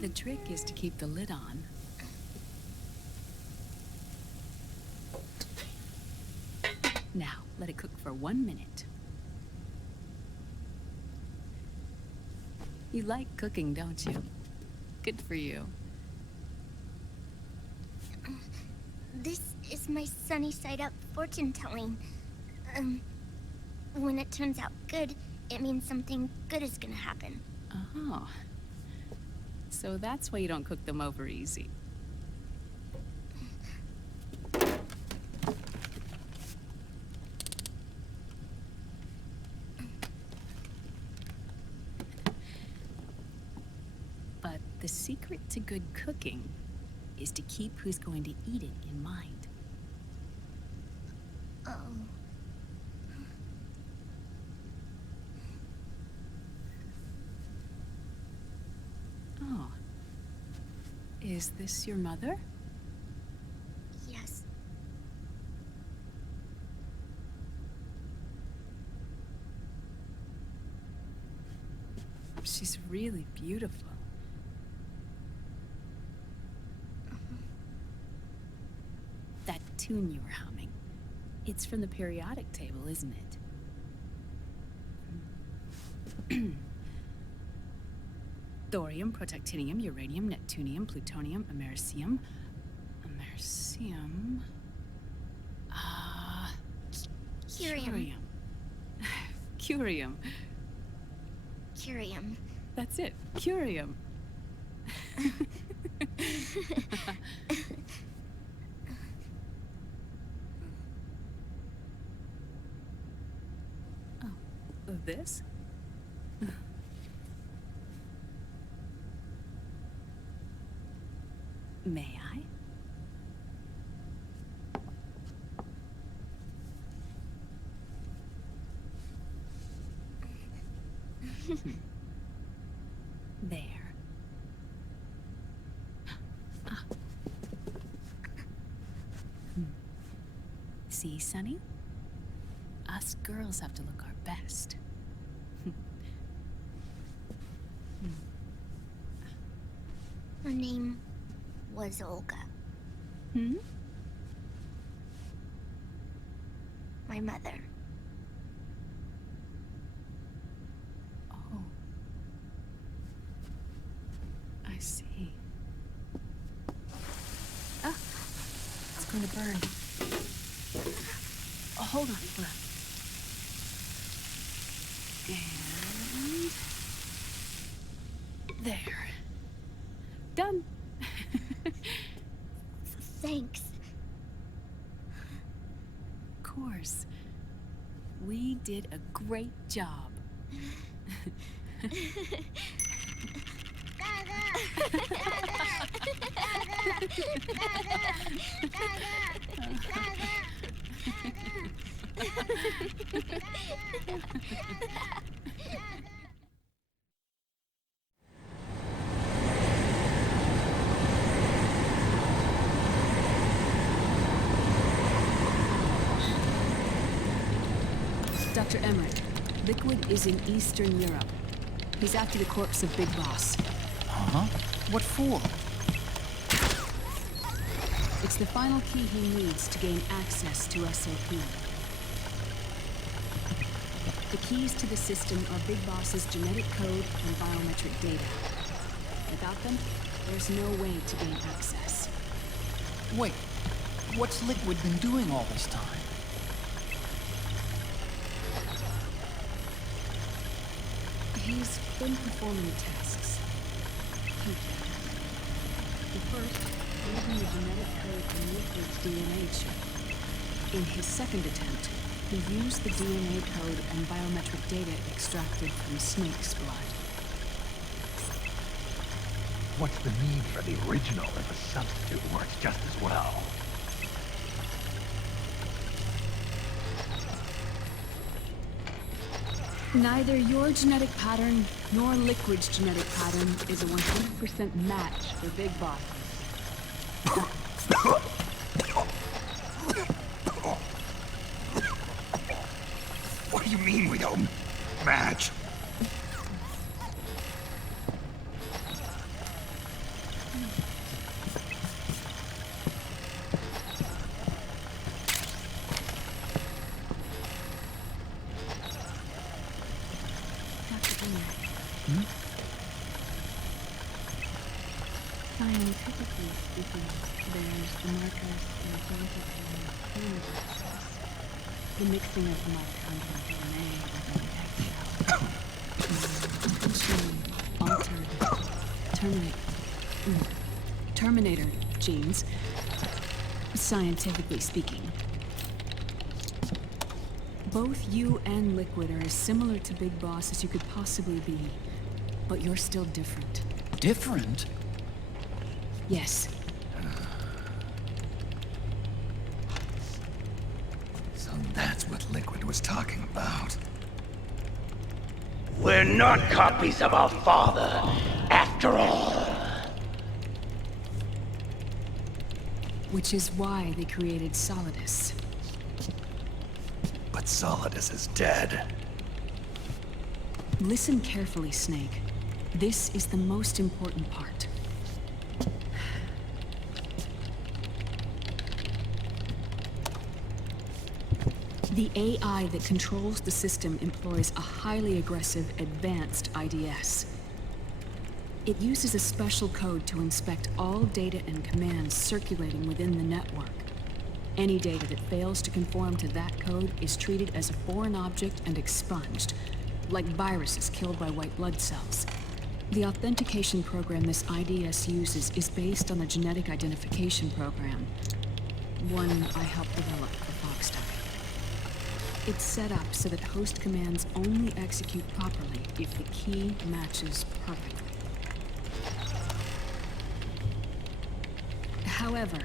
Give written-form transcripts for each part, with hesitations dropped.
The trick is to keep the lid on. Now, let it cook for 1 minute. You like cooking, don't you? Good for you. This is my sunny side up fortune telling. When it turns out good, it means something good is gonna happen. Oh. So that's why you don't cook them over easy. But the secret to good cooking is to keep who's going to eat it in mind. Oh. Oh. Is this your mother? Yes. She's really beautiful. That tune you were humming, it's from the periodic table, isn't it? Thorium, protactinium, uranium, neptunium, plutonium, americium. Americium. Curium. Curium. Curium. That's it. Curium. Oh, this? May I? There. Ah. See, Sonny? Us girls have to look our best. Her name was Olga. Hmm? My mother. Oh. I see. Ah! It's going to burn. Oh, hold on. And... there. Done. Thanks. Of course. We did a great job. Dr. Emmerich, Liquid is in Eastern Europe. He's after the corpse of Big Boss. Huh? What for? It's the final key he needs to gain access to SOP. The keys to the system are Big Boss's genetic code and biometric data. Without them, there's no way to gain access. Wait, what's Liquid been doing all this time? He's been performing tasks. The first, using the genetic code from Liquid's DNA chip. In his second attempt, he used the DNA code and biometric data extracted from Snake's blood. What's the need for the original if a substitute works just as well? Neither your genetic pattern nor Liquid's genetic pattern is a 100% match for Big Boss. What do you mean we don't match? Scientifically speaking, there's the marker and the mixing of the mitochondrial DNA with an egg cell. Altered, Terminator genes, scientifically speaking. Both you and Liquid are as similar to Big Boss as you could possibly be, but you're still different. Different? Yes. So that's what Liquid was talking about. We're not copies of our father, after all. Which is why they created Solidus. But Solidus is dead. Listen carefully, Snake. This is the most important part. The AI that controls the system employs a highly aggressive, advanced IDS. It uses a special code to inspect all data and commands circulating within the network. Any data that fails to conform to that code is treated as a foreign object and expunged, like viruses killed by white blood cells. The authentication program this IDS uses is based on a genetic identification program, one I helped develop for Foxdie. It's set up so that host commands only execute properly if the key matches perfectly. However,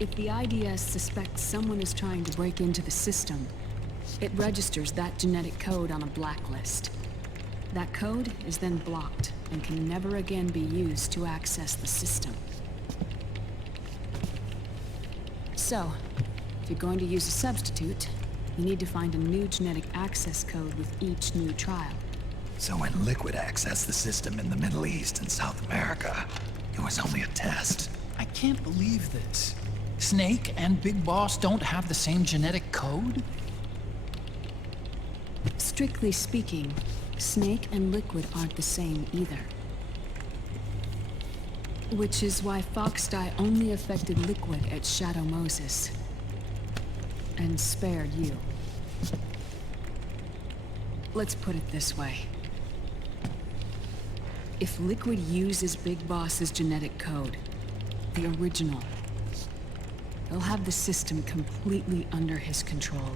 if the IDS suspects someone is trying to break into the system, it registers that genetic code on a blacklist. That code is then blocked and can never again be used to access the system. So, if you're going to use a substitute, you need to find a new genetic access code with each new trial. So when Liquid accessed the system in the Middle East and South America, it was only a test. I can't believe this. Snake and Big Boss don't have the same genetic code? Strictly speaking, Snake and Liquid aren't the same either. Which is why Foxdie only affected Liquid at Shadow Moses. And spared you. Let's put it this way. If Liquid uses Big Boss's genetic code, the original, he'll have the system completely under his control.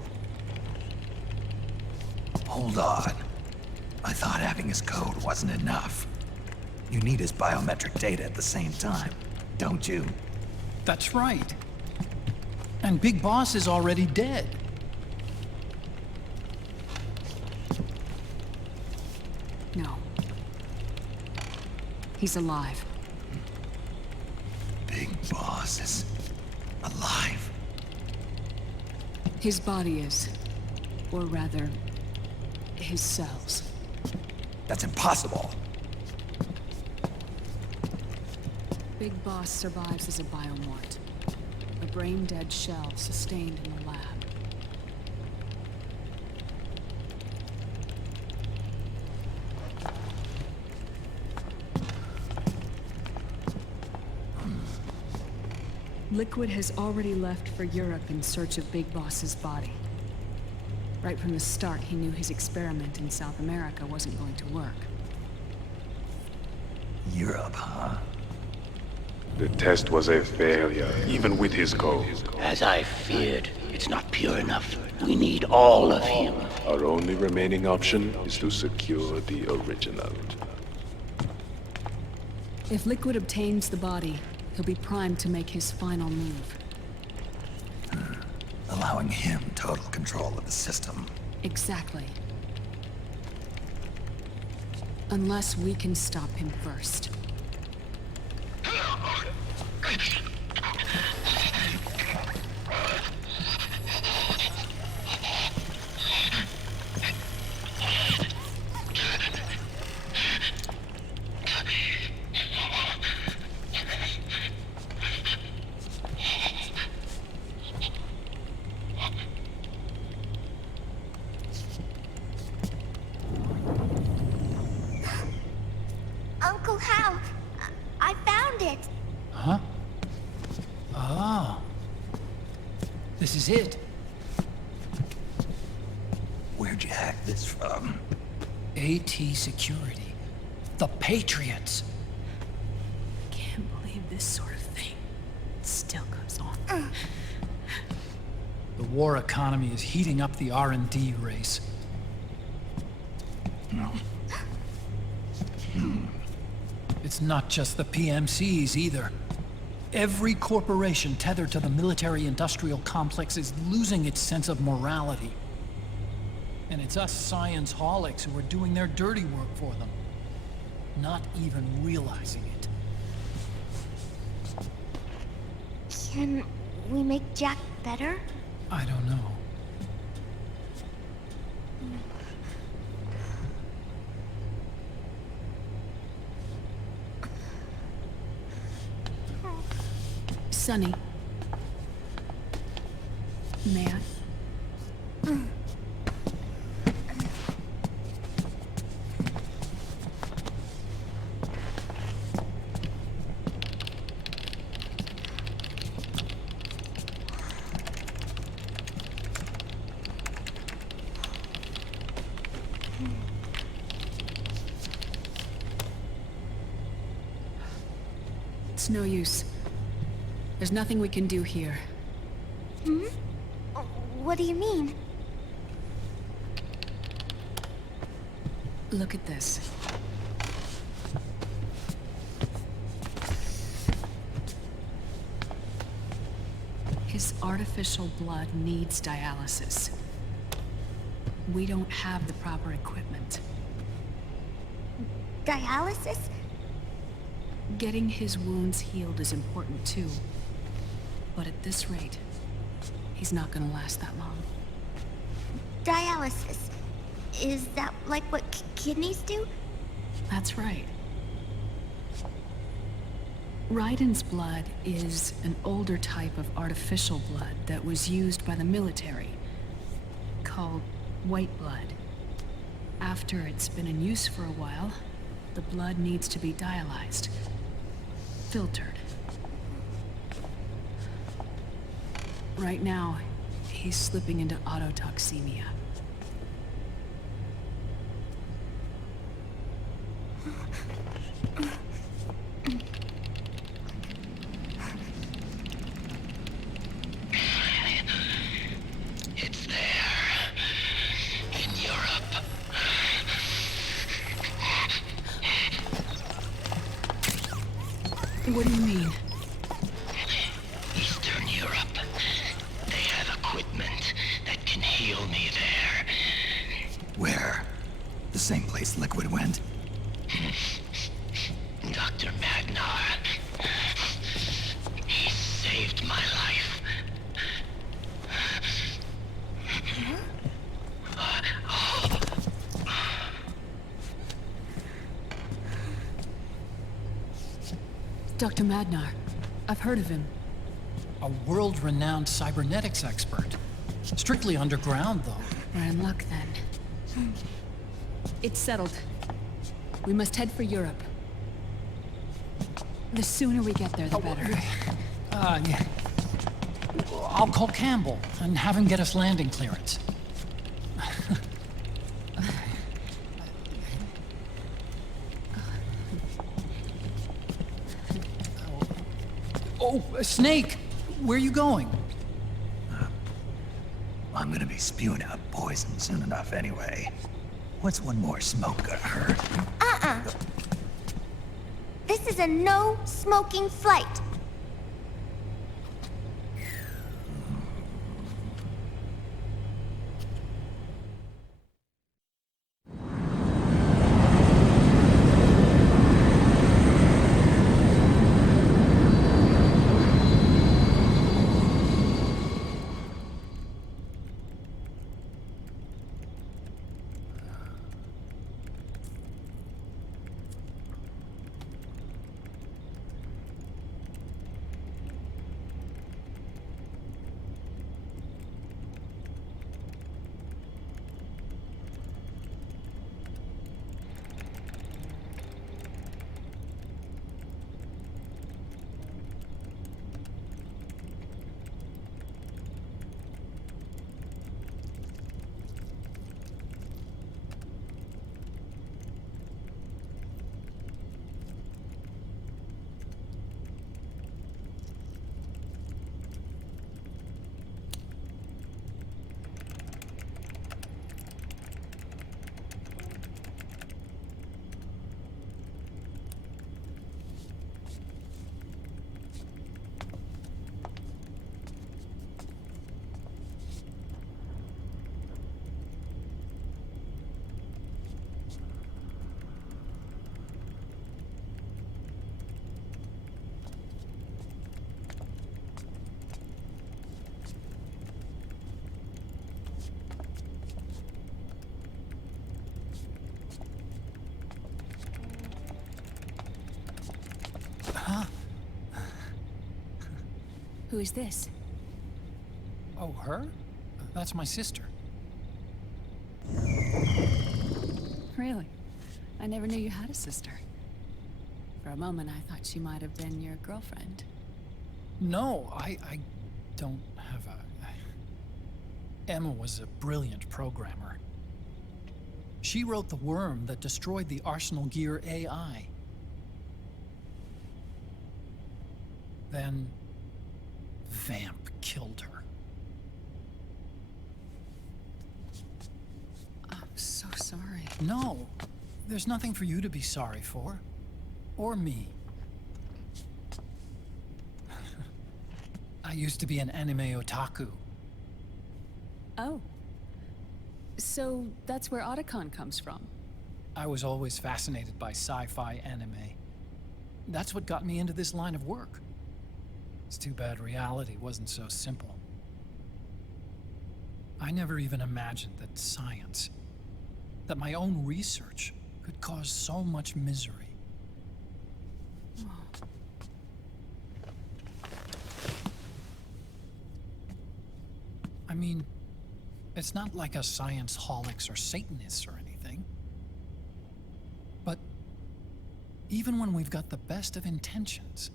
Hold on. I thought having his code wasn't enough. You need his biometric data at the same time, don't you? That's right. And Big Boss is already dead. No. He's alive. Big Boss is alive. His body is. Or rather, his cells. That's impossible. Big Boss survives as a biomort. A brain-dead shell sustained in the lab. Liquid has already left for Europe in search of Big Boss's body. Right from the start, he knew his experiment in South America wasn't going to work. Europe, huh? The test was a failure, even with his code. As I feared, it's not pure enough. We need all of him. Our only remaining option is to secure the original. If Liquid obtains the body, he'll be primed to make his final move. Allowing him total control of the system. Exactly. Unless we can stop him first. This is it. Where'd you hack this from? AT Security. The Patriots. Can't believe this sort of thing still goes on. The war economy is heating up the R&D race. It's not just the PMCs either. Every corporation tethered to the military-industrial complex is losing its sense of morality. And it's us science-holics who are doing their dirty work for them, not even realizing it. Can we make Jack better? I don't know. Sonny. May I? It's no use. There's nothing we can do here. Hmm? What do you mean? Look at this. His artificial blood needs dialysis. We don't have the proper equipment. Dialysis? Getting his wounds healed is important too. But at this rate, he's not gonna last that long. Dialysis. Is that like what kidneys do? That's right. Raiden's blood is an older type of artificial blood that was used by the military, called white blood. After it's been in use for a while, the blood needs to be dialyzed, filtered. Right now, he's slipping into autotoxemia. It's there. In Europe. What do you mean? Eastern Europe. They have equipment that can heal me there. Where? The same place Liquid went? Dr. Magnar. He saved my life. Dr. Magnar. I've heard of him. A world-renowned cybernetics expert. Strictly underground, though. We're in luck then. It's settled. We must head for Europe. The sooner we get there, the better. Yeah. I'll call Campbell and have him get us landing clearance. Oh, Snake! Where are you going? I'm gonna be spewing out poison soon enough anyway. What's one more smoke gonna hurt? This is a no-smoking flight. Who is this? Oh, her? That's my sister. Really? I never knew you had a sister. For a moment, I thought she might have been your girlfriend. No, I don't have a... Emma was a brilliant programmer. She wrote the worm that destroyed the Arsenal Gear AI. Then... Vamp killed her. I'm so sorry. No, there's nothing for you to be sorry for. Or me. I used to be an anime otaku. Oh. So that's where Otacon comes from. I was always fascinated by sci-fi anime. That's what got me into this line of work. It's too bad reality wasn't so simple. I never even imagined that science, that my own research, could cause so much misery. I mean, it's not like us science holics or Satanists or anything. But even when we've got the best of intentions,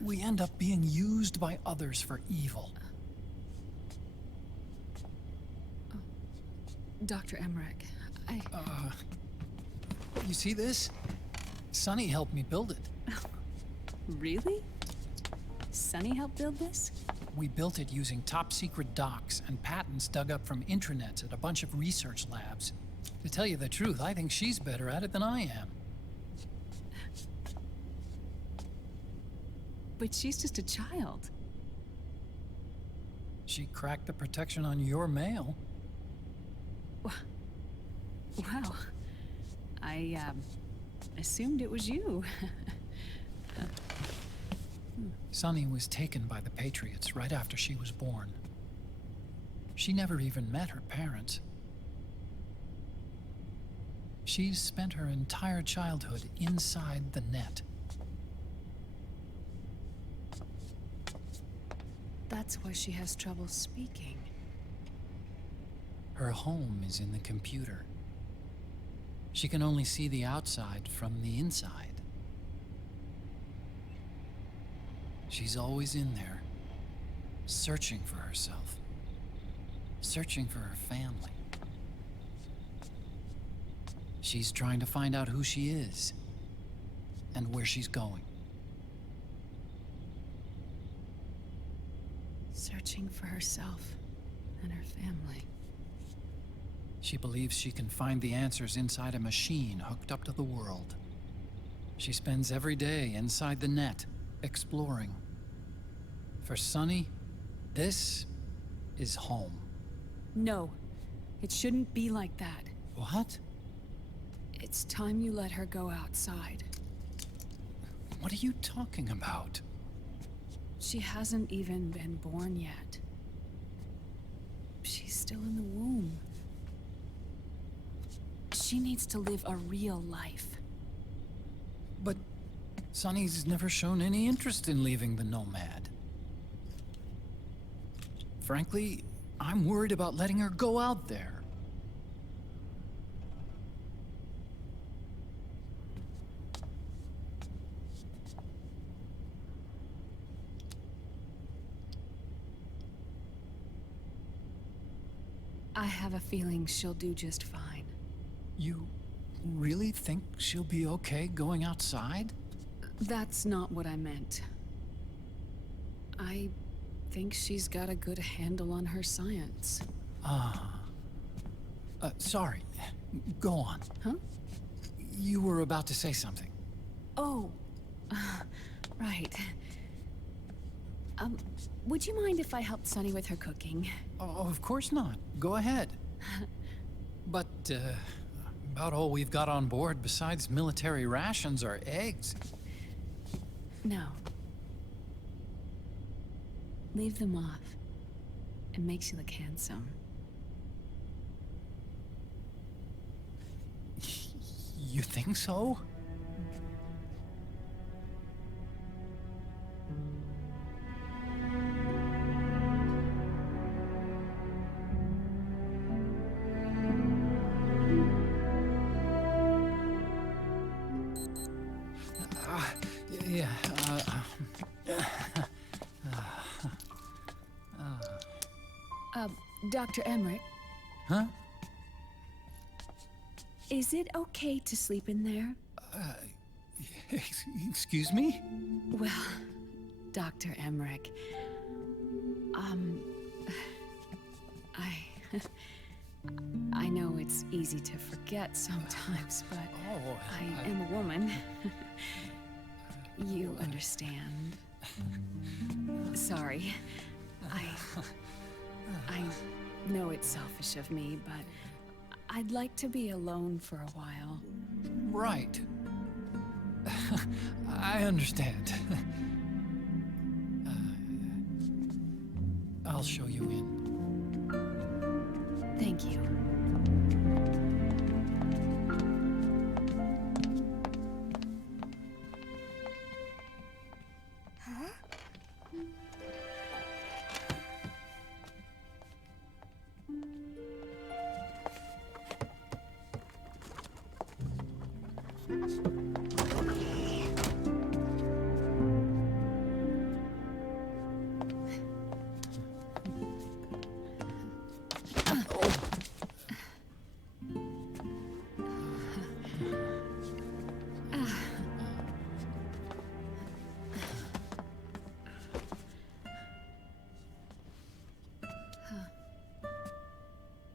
we end up being used by others for evil. Dr. Emmerich, You see this? Sonny helped me build it. Really? Sunny helped build this? We built it using top-secret docs and patents dug up from intranets at a bunch of research labs. To tell you the truth, I think she's better at it than I am. But she's just a child. She cracked the protection on your mail. Wow. I, assumed it was you. Sunny was taken by the Patriots right after she was born. She never even met her parents. She's spent her entire childhood inside the net. That's why she has trouble speaking. Her home is in the computer. She can only see the outside from the inside. She's always in there, searching for herself, searching for her family. She's trying to find out who she is and where she's going. Searching for herself and her family. She believes she can find the answers inside a machine hooked up to the world. She spends every day inside the net, exploring. For Sunny, this is home. No, it shouldn't be like that. What? It's time you let her go outside. What are you talking about? She hasn't even been born yet. She's still in the womb. She needs to live a real life. But Sunny's never shown any interest in leaving the Nomad. Frankly, I'm worried about letting her go out there. I have a feeling she'll do just fine. You really think she'll be okay going outside? That's not what I meant. I think she's got a good handle on her science. Sorry. Go on. Huh? You were about to say something. Oh, right. Would you mind if I helped Sunny with her cooking? Oh, of course not. Go ahead. But, about all we've got on board besides military rations are eggs. No. Leave them off. It makes you look handsome. You think so? Dr. Emmerich, Huh? is it okay to sleep in there? Excuse me? Well, Dr. Emmerich, I know it's easy to forget sometimes, but I am a woman. You understand. Sorry. I know it's selfish of me, but I'd like to be alone for a while. Right. I understand. I'll show you in. Thank you.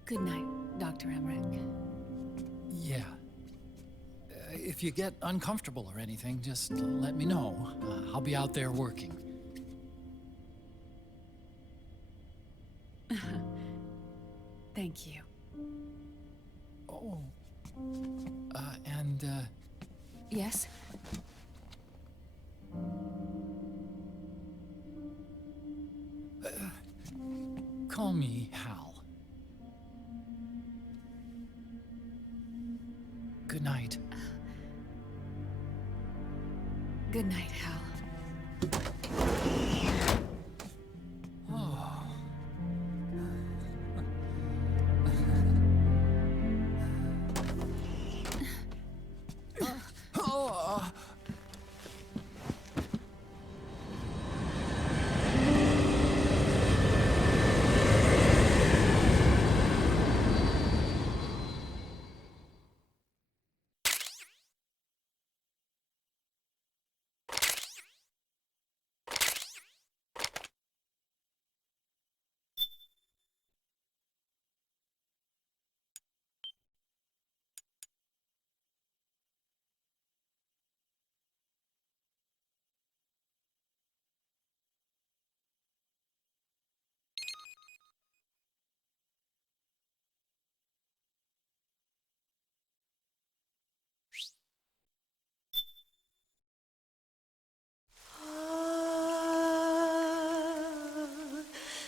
Good night, Dr. Emmerich. Yeah. If you get uncomfortable or anything, just let me know. I'll be out there working. Thank you. Oh. Yes? Call me Hal. Good night. Good night, Hal.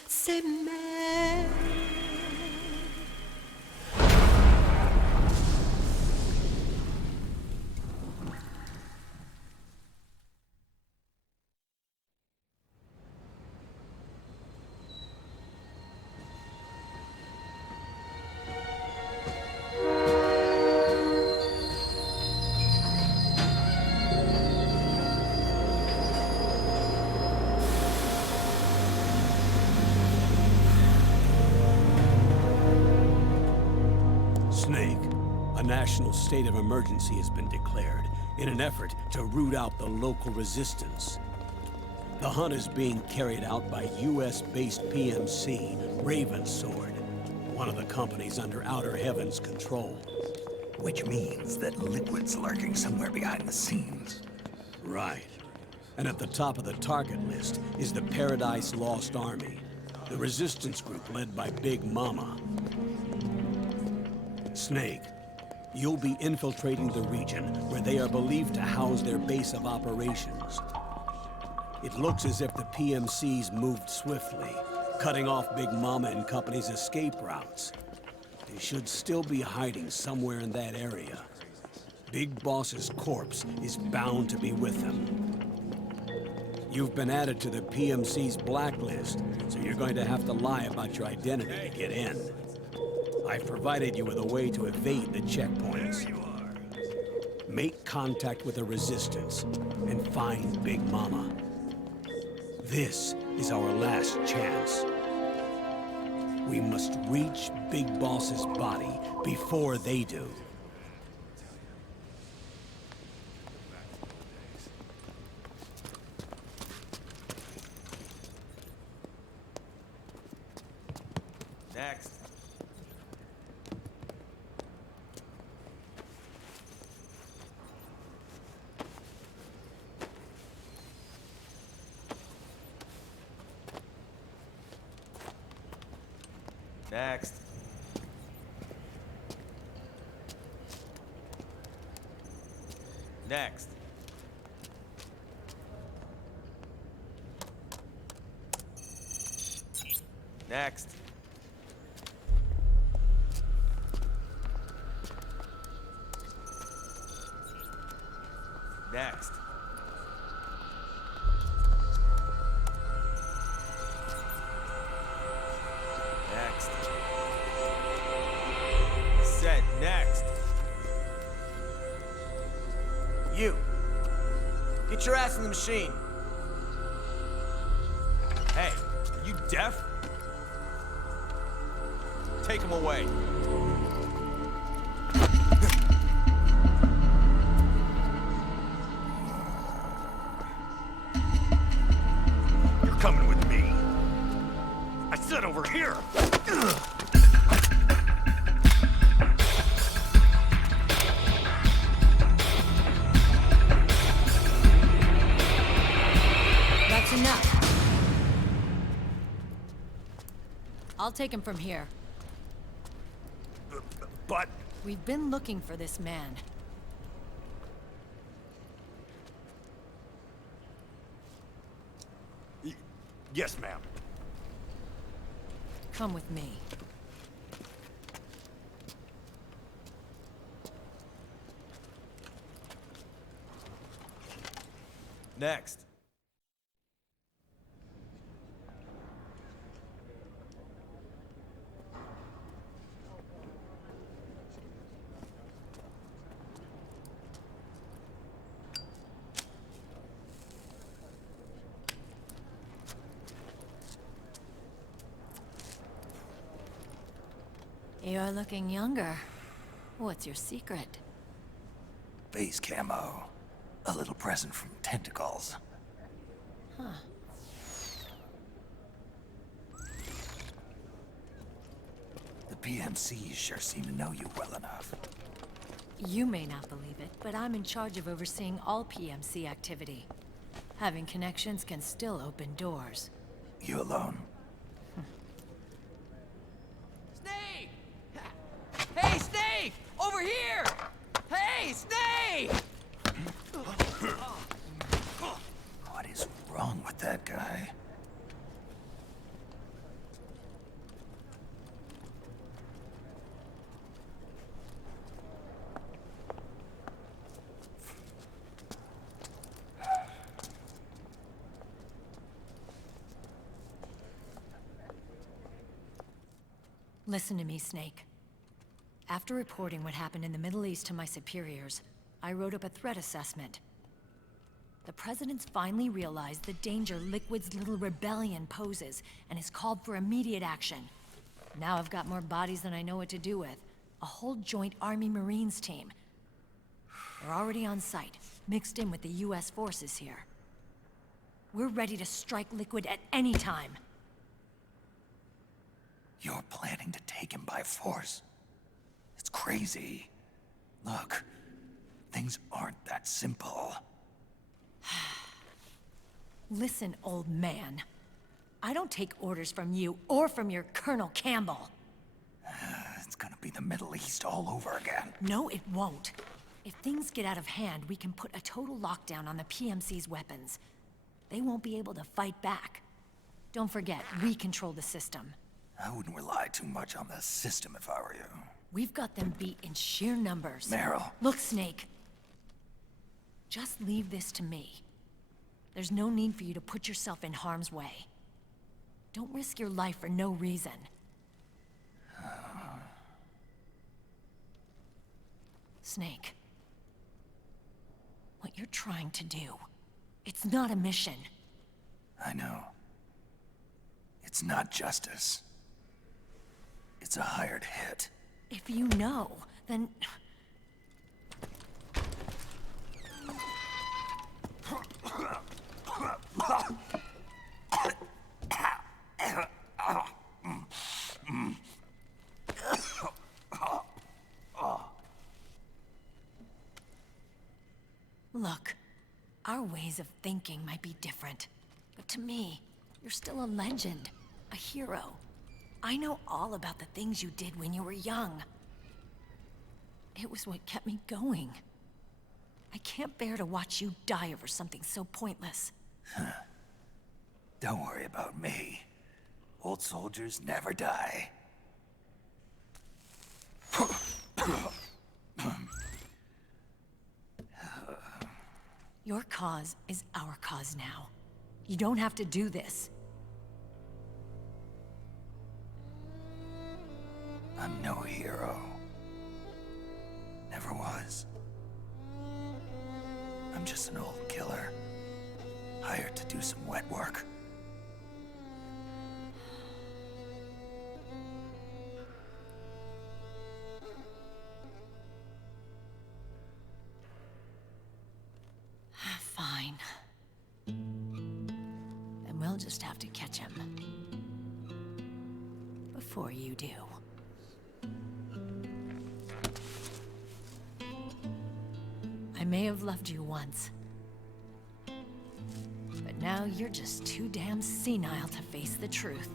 C'est mère. Snake, a national state of emergency has been declared in an effort to root out the local resistance. The hunt is being carried out by US-based PMC, Ravensword, one of the companies under Outer Heaven's control. Which means that Liquid's lurking somewhere behind the scenes. Right. And at the top of the target list is the Paradise Lost Army, the resistance group led by Big Mama. Snake, you'll be infiltrating the region where they are believed to house their base of operations. It looks as if the PMCs moved swiftly, cutting off Big Mama and company's escape routes. They should still be hiding somewhere in that area. Big Boss's corpse is bound to be with them. You've been added to the PMC's blacklist, so you're going to have to lie about your identity to get in. I've provided you with a way to evade the checkpoints. Make contact with the Resistance and find Big Mama. This is our last chance. We must reach Big Boss's body before they do. Next. Next. Next. Next. Next. Next. Said next. You. Get your ass in the machine. Hey, are you deaf? Take him away. You're coming with me. I said over here. That's enough. I'll take him from here. But... We've been looking for this man. Yes, ma'am. Come with me. Next. You're looking younger. What's your secret? Base camo. A little present from Tentacles. Huh. The PMCs sure seem to know you well enough. You may not believe it, but I'm in charge of overseeing all PMC activity. Having connections can still open doors. You alone? Snake! Hey, Snake! Over here! Hey, Snake! What is wrong with that guy? Listen to me, Snake. After reporting what happened in the Middle East to my superiors, I wrote up a threat assessment. The President's finally realized the danger Liquid's little rebellion poses and has called for immediate action. Now I've got more bodies than I know what to do with. A whole joint Army-Marines team. They're already on site, mixed in with the US forces here. We're ready to strike Liquid at any time. You're planning to take him by force? It's crazy. Look, things aren't that simple. Listen, old man. I don't take orders from you or from your Colonel Campbell. It's gonna be the Middle East all over again. No, it won't. If things get out of hand, we can put a total lockdown on the PMC's weapons. They won't be able to fight back. Don't forget, we control the system. I wouldn't rely too much on the system if I were you. We've got them beat in sheer numbers. Meryl. Look, Snake. Just leave this to me. There's no need for you to put yourself in harm's way. Don't risk your life for no reason. Snake. What you're trying to do, it's not a mission. I know. It's not justice. it's a hired hit. If you know, then... Look, our ways of thinking might be different, but to me, you're still a legend, a hero. I know all about the things you did when you were young. It was what kept me going. I can't bear to watch you die over something so pointless. Don't worry about me. Old soldiers never die. Your cause is our cause now. You don't have to do this. I'm no hero. Never was. I'm just an old killer, hired to do some wet work. Fine. Then we'll just have to catch him. Before you do. I may have loved you once. But now you're just too damn senile to face the truth.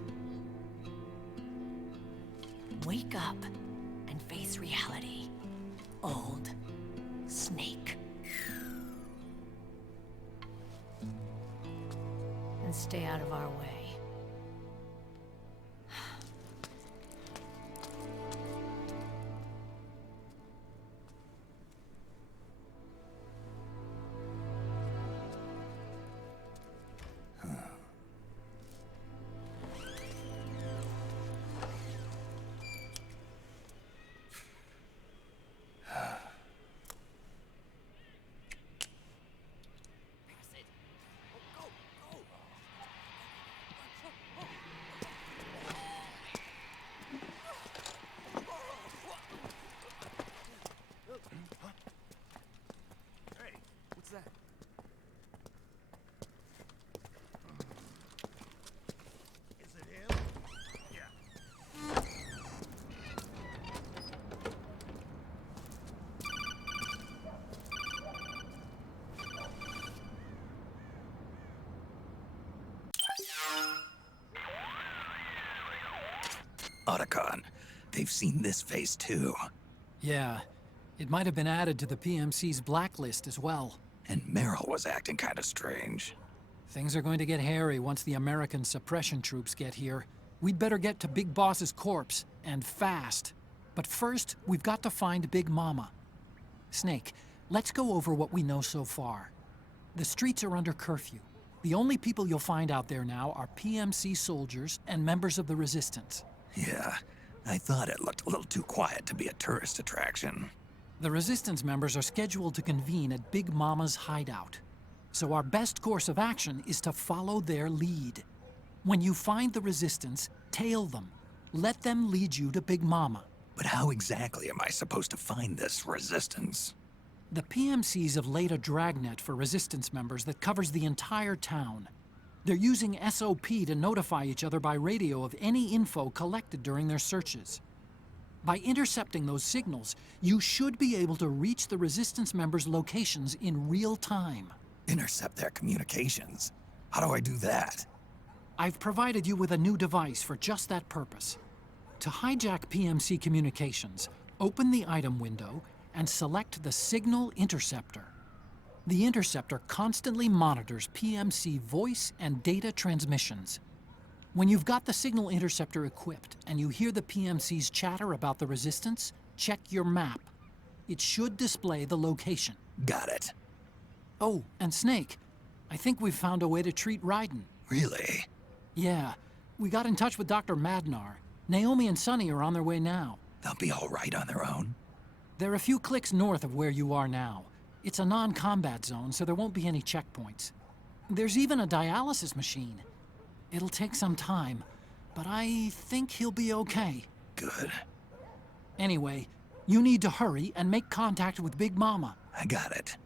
Wake up and face reality. Old Snake. And stay out of our way. Otacon, they've seen this face too. Yeah, it might have been added to the PMC's blacklist as well. And Meryl was acting kinda strange. Things are going to get hairy once the American suppression troops get here. We'd better get to Big Boss's corpse, and fast. But first, we've got to find Big Mama. Snake, let's go over what we know so far. The streets are under curfew. The only people you'll find out there now are PMC soldiers and members of the Resistance. Yeah, I thought it looked a little too quiet to be a tourist attraction. The Resistance members are scheduled to convene at Big Mama's hideout. So our best course of action is to follow their lead. When you find the Resistance, tail them. Let them lead you to Big Mama. But how exactly am I supposed to find this Resistance? The PMCs have laid a dragnet for Resistance members that covers the entire town. They're using SOP to notify each other by radio of any info collected during their searches. By intercepting those signals, you should be able to reach the Resistance members' locations in real time. Intercept their communications? How do I do that? I've provided you with a new device for just that purpose. To hijack PMC communications, open the item window and select the Signal Interceptor. The interceptor constantly monitors PMC voice and data transmissions. When you've got the Signal Interceptor equipped and you hear the PMC's chatter about the Resistance, check your map. It should display the location. Got it. Oh, and Snake, I think we've found a way to treat Raiden. Really? Yeah, we got in touch with Dr. Madnar. Naomi and Sonny are on their way now. They'll be all right on their own? They're a few clicks north of where you are now. It's a non-combat zone, so there won't be any checkpoints. There's even a dialysis machine. It'll take some time, but I think he'll be okay. good. Anyway, you need to hurry and make contact with Big Mama. I got it.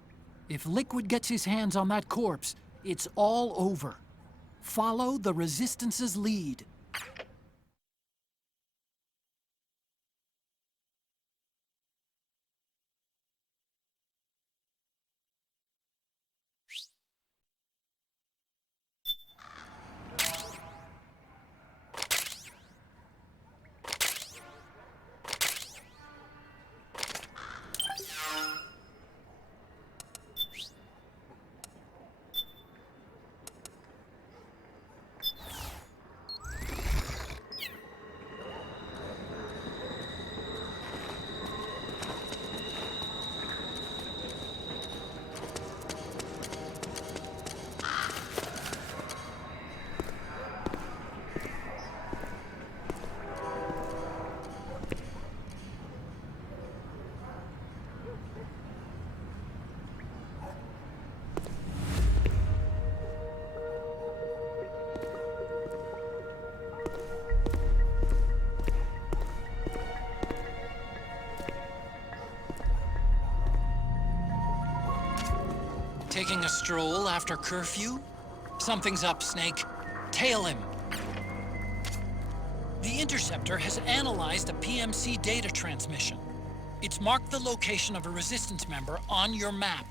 If Liquid gets his hands on that corpse, it's all over. Follow the Resistance's lead. Taking a stroll after curfew? Something's up, Snake. Tail him. The Interceptor has analyzed a PMC data transmission. It's marked the location of a Resistance member on your map.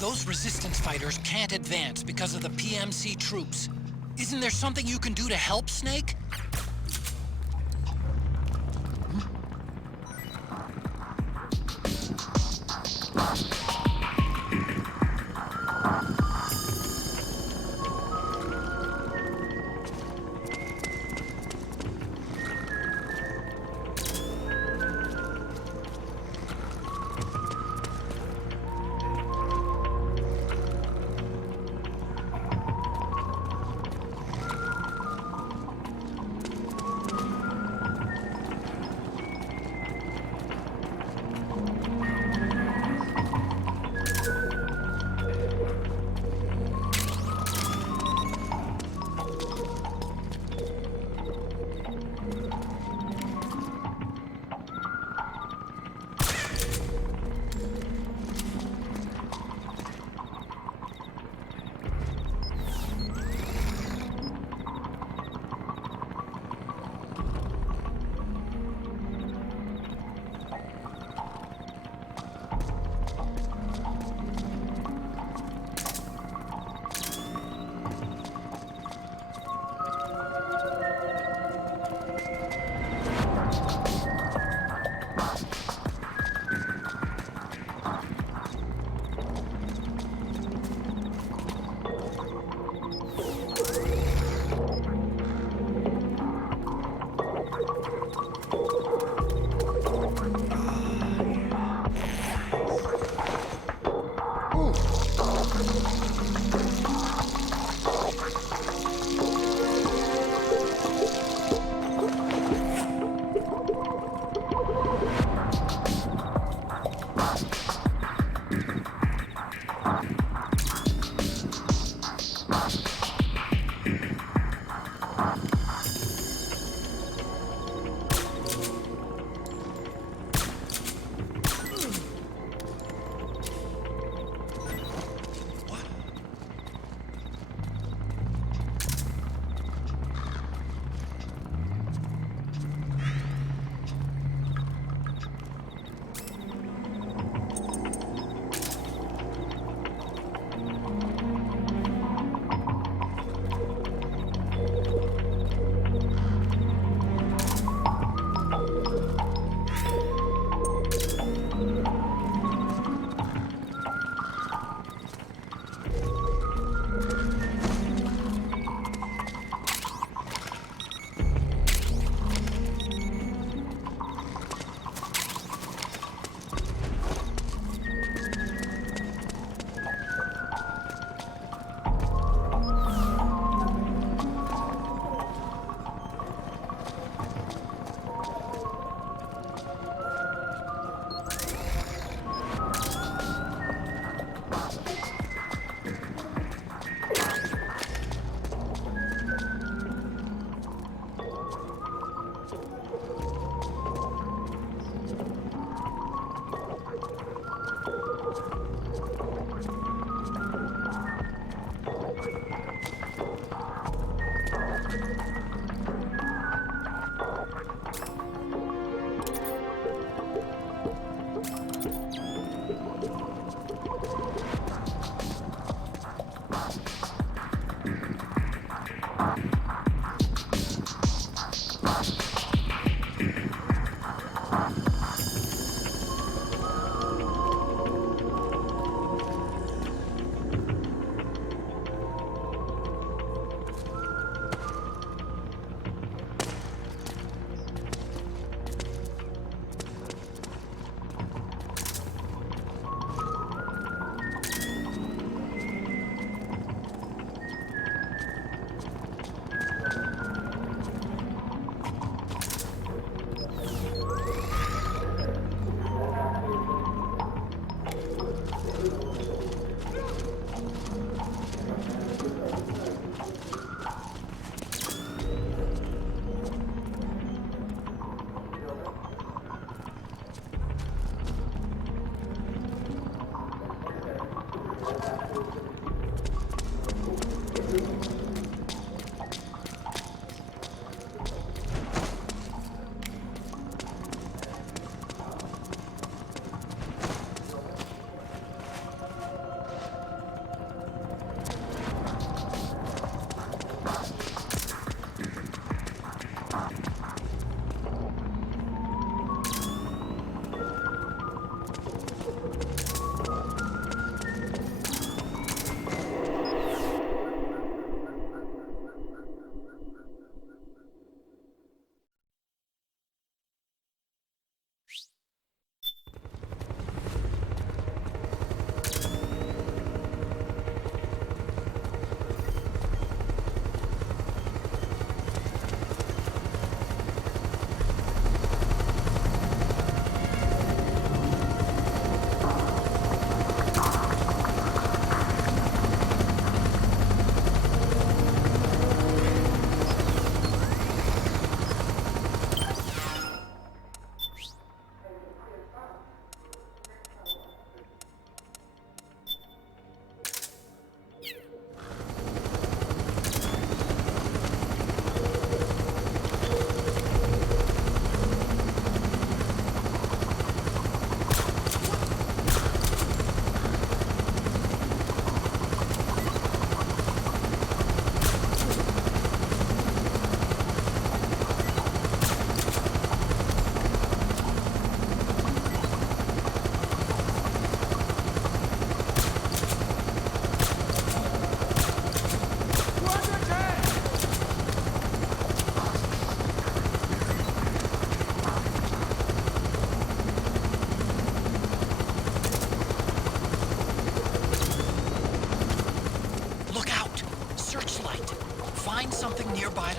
Those resistance fighters can't advance because of the PMC troops. Isn't there something you can do to help, Snake?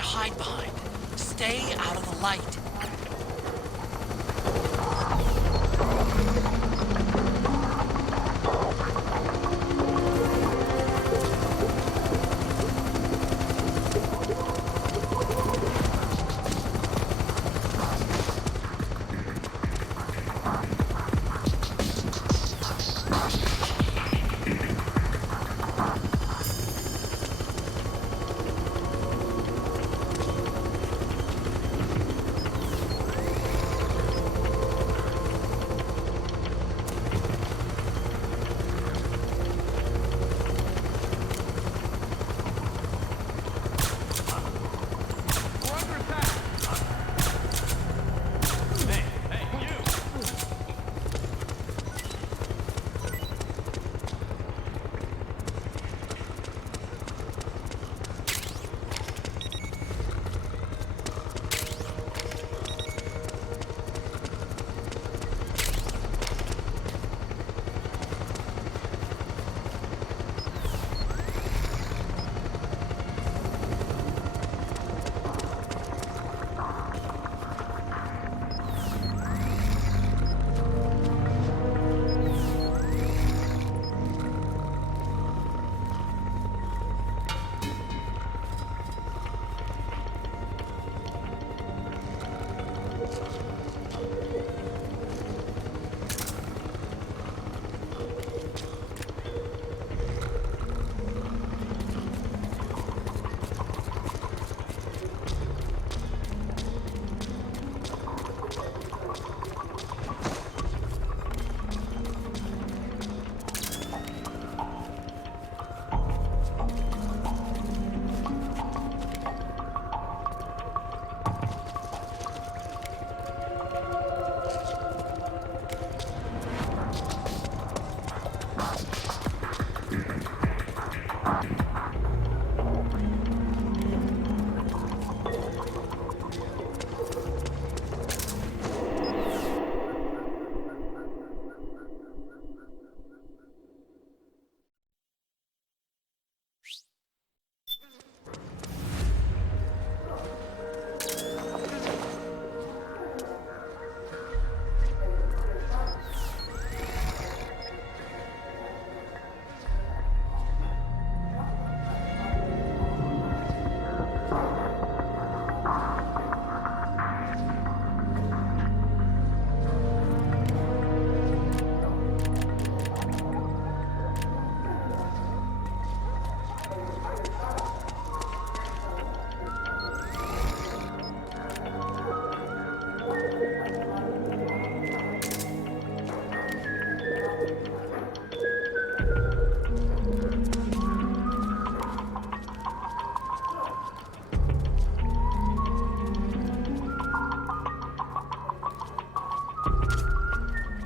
hide behind. Stay out of the light.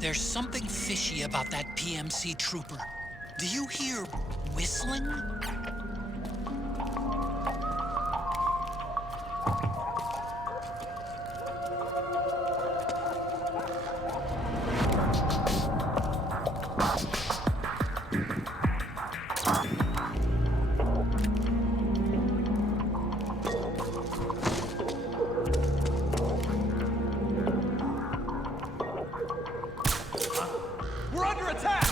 There's something fishy about that PMC trooper. Do you hear whistling? We're under attack!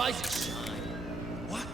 Rise and shine. What?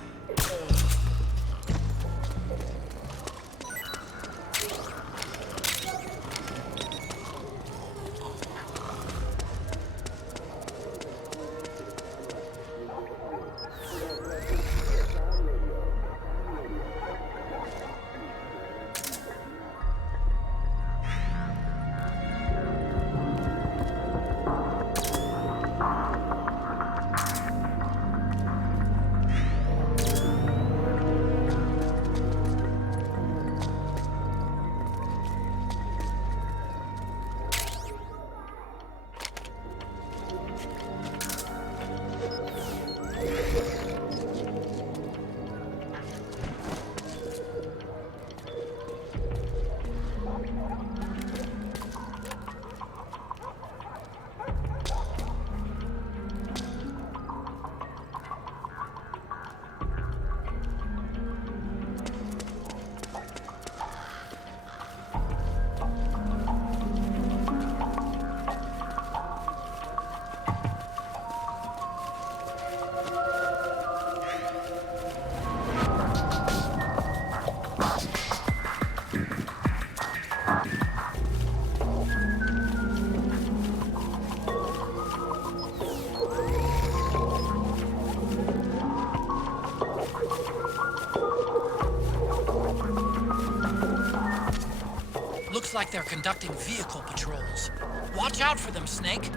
Looks like they're conducting vehicle patrols. Watch out for them, Snake.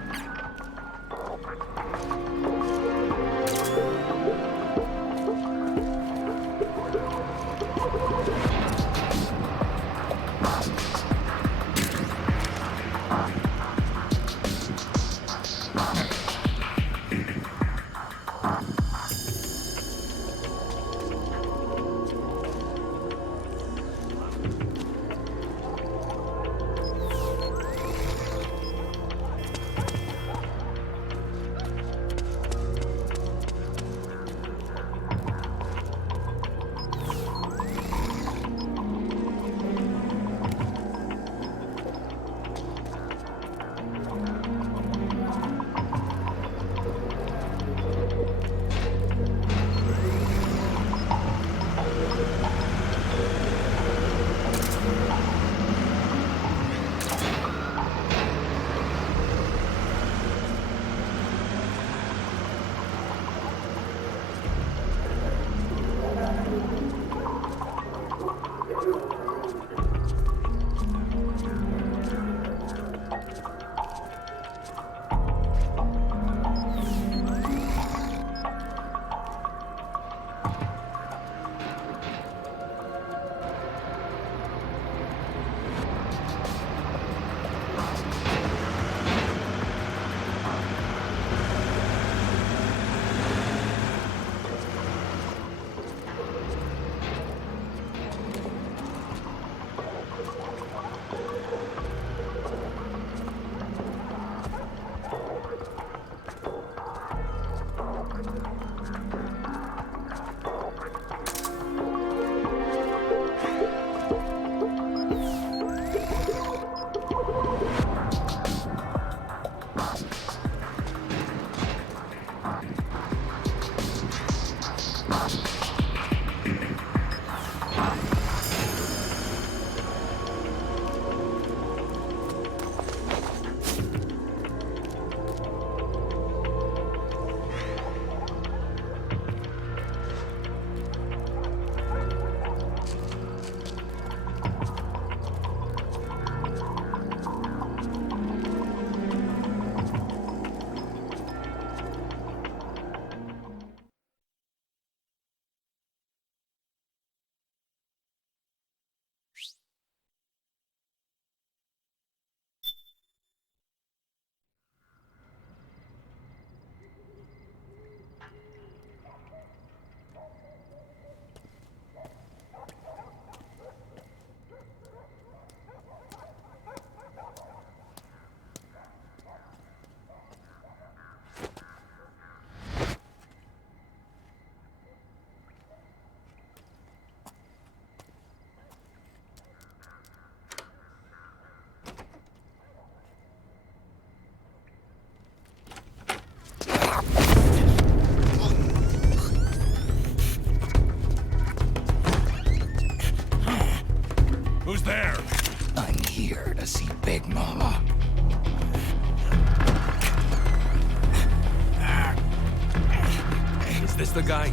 this the guy?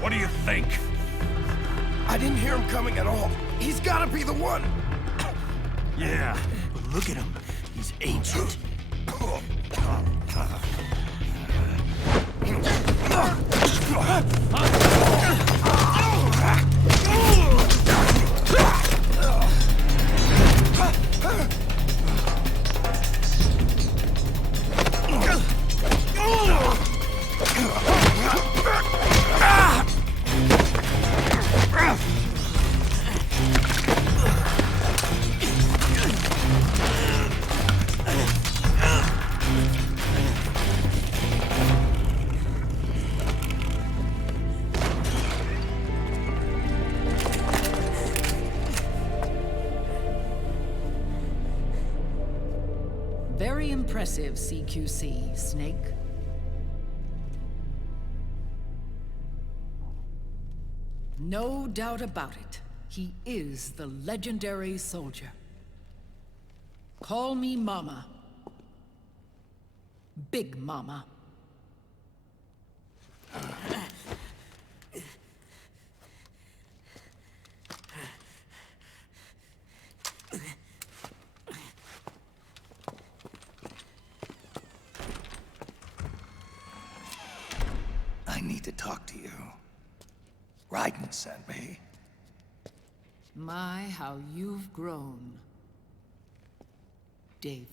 What do you think? I didn't hear him coming at all. He's gotta be the one! Yeah, but look at him. He's ancient. Very impressive, CQC, Snake. No doubt about it. He is the legendary soldier. Call me Mama. Big Mama. I need to talk to you. Raiden sent me. My, how you've grown, David.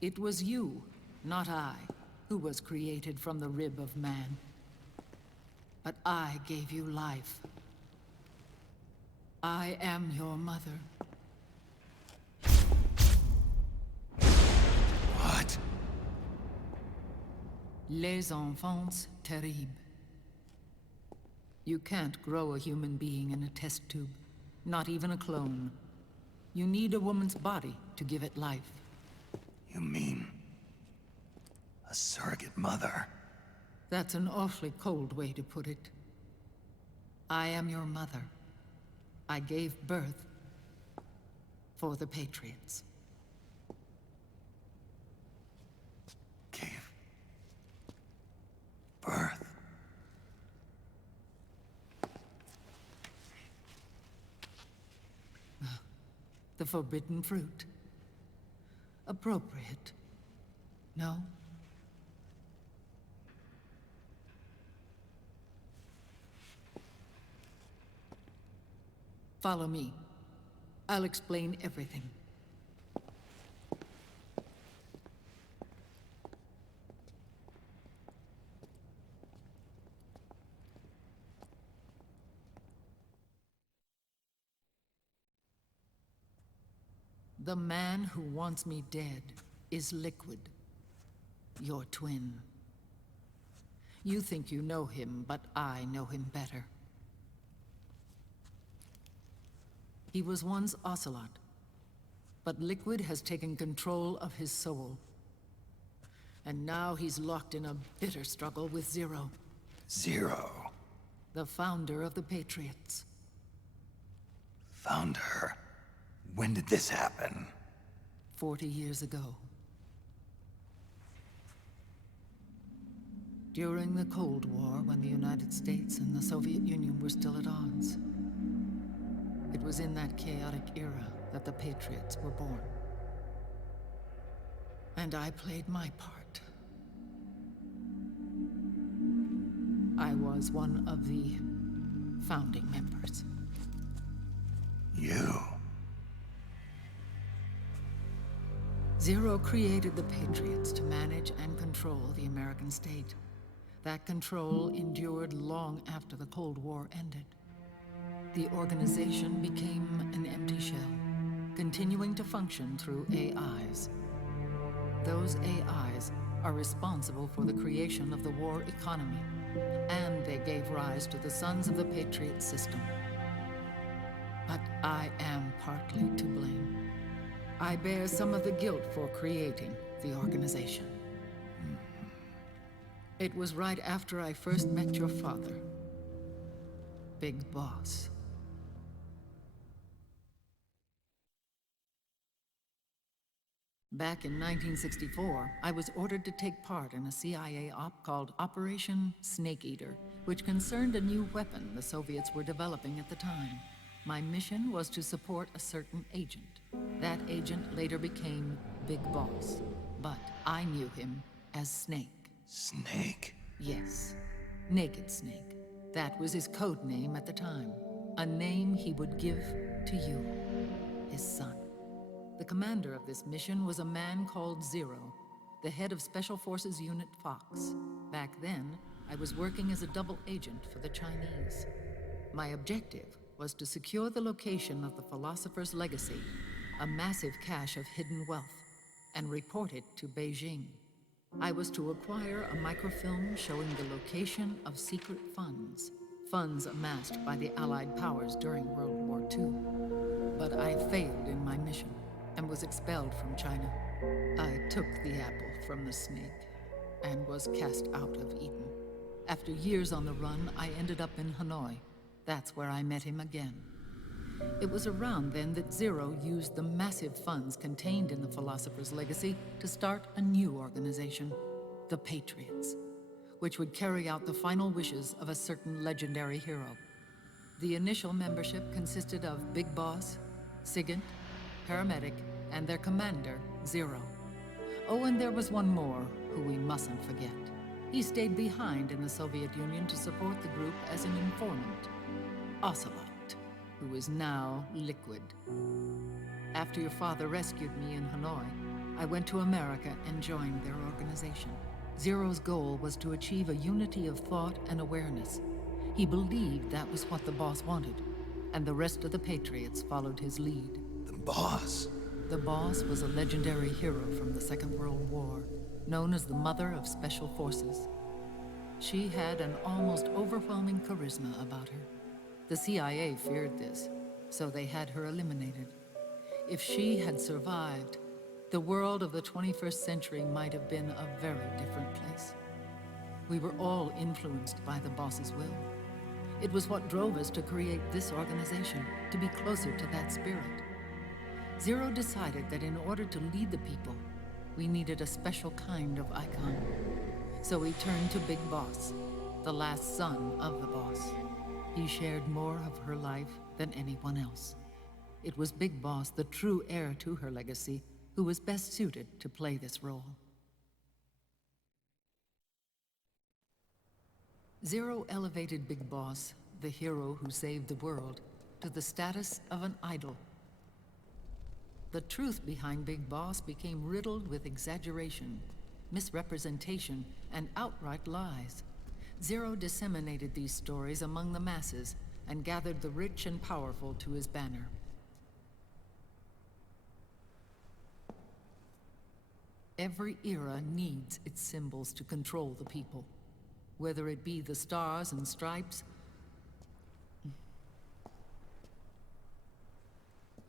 It was you, not I, who was created from the rib of man. But I gave you life. I am your mother. What? Les enfants terribles. You can't grow a human being in a test tube, not even a clone. You need a woman's body to give it life. You mean... a surrogate mother? That's an awfully cold way to put it. I am your mother. I gave birth for the Patriots. Gave birth? The forbidden fruit. Appropriate. No? Follow me. I'll explain everything. The man who wants me dead is Liquid, your twin. You think you know him, but I know him better. He was once Ocelot, but Liquid has taken control of his soul. And now he's locked in a bitter struggle with Zero. Zero? The founder of the Patriots. Founder? When did this happen? 40 years ago. During the Cold War, when the United States and the Soviet Union were still at odds. It was in that chaotic era that the Patriots were born. And I played my part. I was one of the founding members. You? Zero created the Patriots to manage and control the American state. That control endured long after the Cold War ended. The organization became an empty shell, continuing to function through AIs. Those AIs are responsible for the creation of the war economy, and they gave rise to the Sons of the Patriot system. But I am partly to blame. I bear some of the guilt for creating the organization. It was right after I first met your father, Big Boss. Back in 1964, I was ordered to take part in a CIA op called Operation Snake Eater, which concerned a new weapon the Soviets were developing at the time. My mission was to support a certain agent. That agent later became Big Boss, but I knew him as Snake. Snake? Yes, Naked Snake. That was his code name at the time. A name he would give to you, his son. The commander of this mission was a man called Zero, the head of Special Forces Unit Fox. Back then, I was working as a double agent for the Chinese. My objective was to secure the location of the Philosopher's Legacy, a massive cache of hidden wealth, and report it to Beijing. I was to acquire a microfilm showing the location of secret funds, funds amassed by the Allied powers during World War II. But I failed in my mission and was expelled from China. I took the apple from the snake and was cast out of Eden. After years on the run, I ended up in Hanoi. That's where I met him again. It was around then that Zero used the massive funds contained in the Philosopher's Legacy to start a new organization, the Patriots, which would carry out the final wishes of a certain legendary hero. The initial membership consisted of Big Boss, Sigint, Paramedic, and their commander, Zero. Oh, and there was one more who we mustn't forget. He stayed behind in the Soviet Union to support the group as an informant, Ocelot, who is now Liquid. After your father rescued me in Hanoi, I went to America and joined their organization. Zero's goal was to achieve a unity of thought and awareness. He believed that was what the boss wanted, and the rest of the Patriots followed his lead. The boss? The boss was a legendary hero from the Second World War, known as the Mother of Special Forces. She had an almost overwhelming charisma about her. The CIA feared this, so they had her eliminated. If she had survived, the world of the 21st century might have been a very different place. We were all influenced by the boss's will. It was what drove us to create this organization, to be closer to that spirit. Zero decided that in order to lead the people, we needed a special kind of icon. So he turned to Big Boss, the last son of the boss. He shared more of her life than anyone else. It was Big Boss, the true heir to her legacy, who was best suited to play this role. Zero elevated Big Boss, the hero who saved the world, to the status of an idol. The truth behind Big Boss became riddled with exaggeration, misrepresentation, and outright lies. Zero disseminated these stories among the masses and gathered the rich and powerful to his banner. Every era needs its symbols to control the people, whether it be the stars and stripes,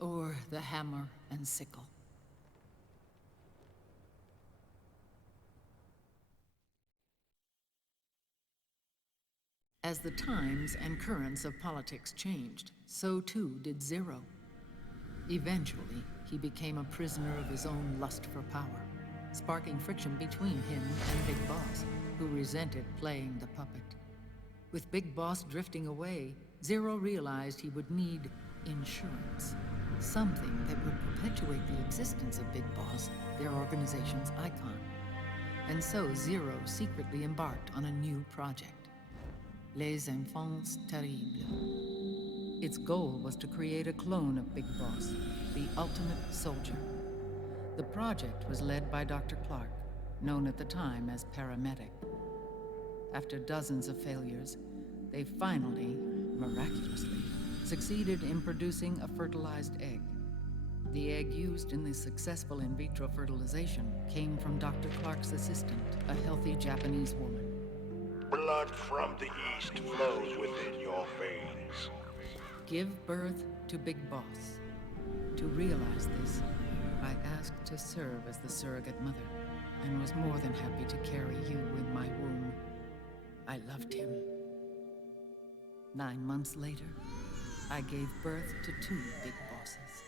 or the hammer and sickle. As the times and currents of politics changed, so too did Zero. Eventually, he became a prisoner of his own lust for power, sparking friction between him and Big Boss, who resented playing the puppet. With Big Boss drifting away, Zero realized he would need insurance. Something that would perpetuate the existence of Big Boss, their organization's icon. And so Zero secretly embarked on a new project, Les Enfants Terribles. Its goal was to create a clone of Big Boss, the ultimate soldier. The project was led by Dr. Clark, known at the time as Paramedic. After dozens of failures, they finally, miraculously, succeeded in producing a fertilized egg. The egg used in the successful in vitro fertilization came from Dr. Clark's assistant, a healthy Japanese woman. Blood from the east flows within your veins. Give birth to Big Boss. To realize this, I asked to serve as the surrogate mother, and was more than happy to carry you in my womb. I loved him. 9 months later, I gave birth to 2 Big Bosses,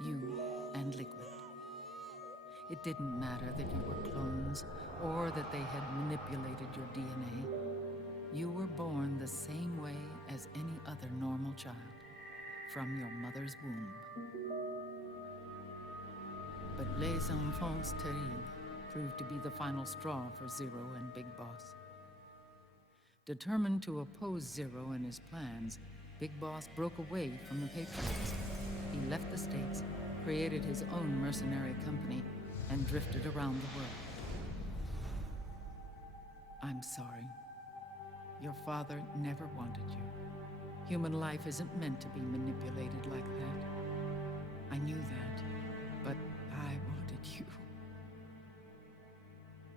you and Liquid. It didn't matter that you were clones, or that they had manipulated your DNA. You were born the same way as any other normal child, from your mother's womb. But Les Enfants Terribles proved to be the final straw for Zero and Big Boss. Determined to oppose Zero and his plans, Big Boss broke away from the Patriots. He left the States, created his own mercenary company, and drifted around the world. I'm sorry. Your father never wanted you. Human life isn't meant to be manipulated like that. I knew that, but I wanted you.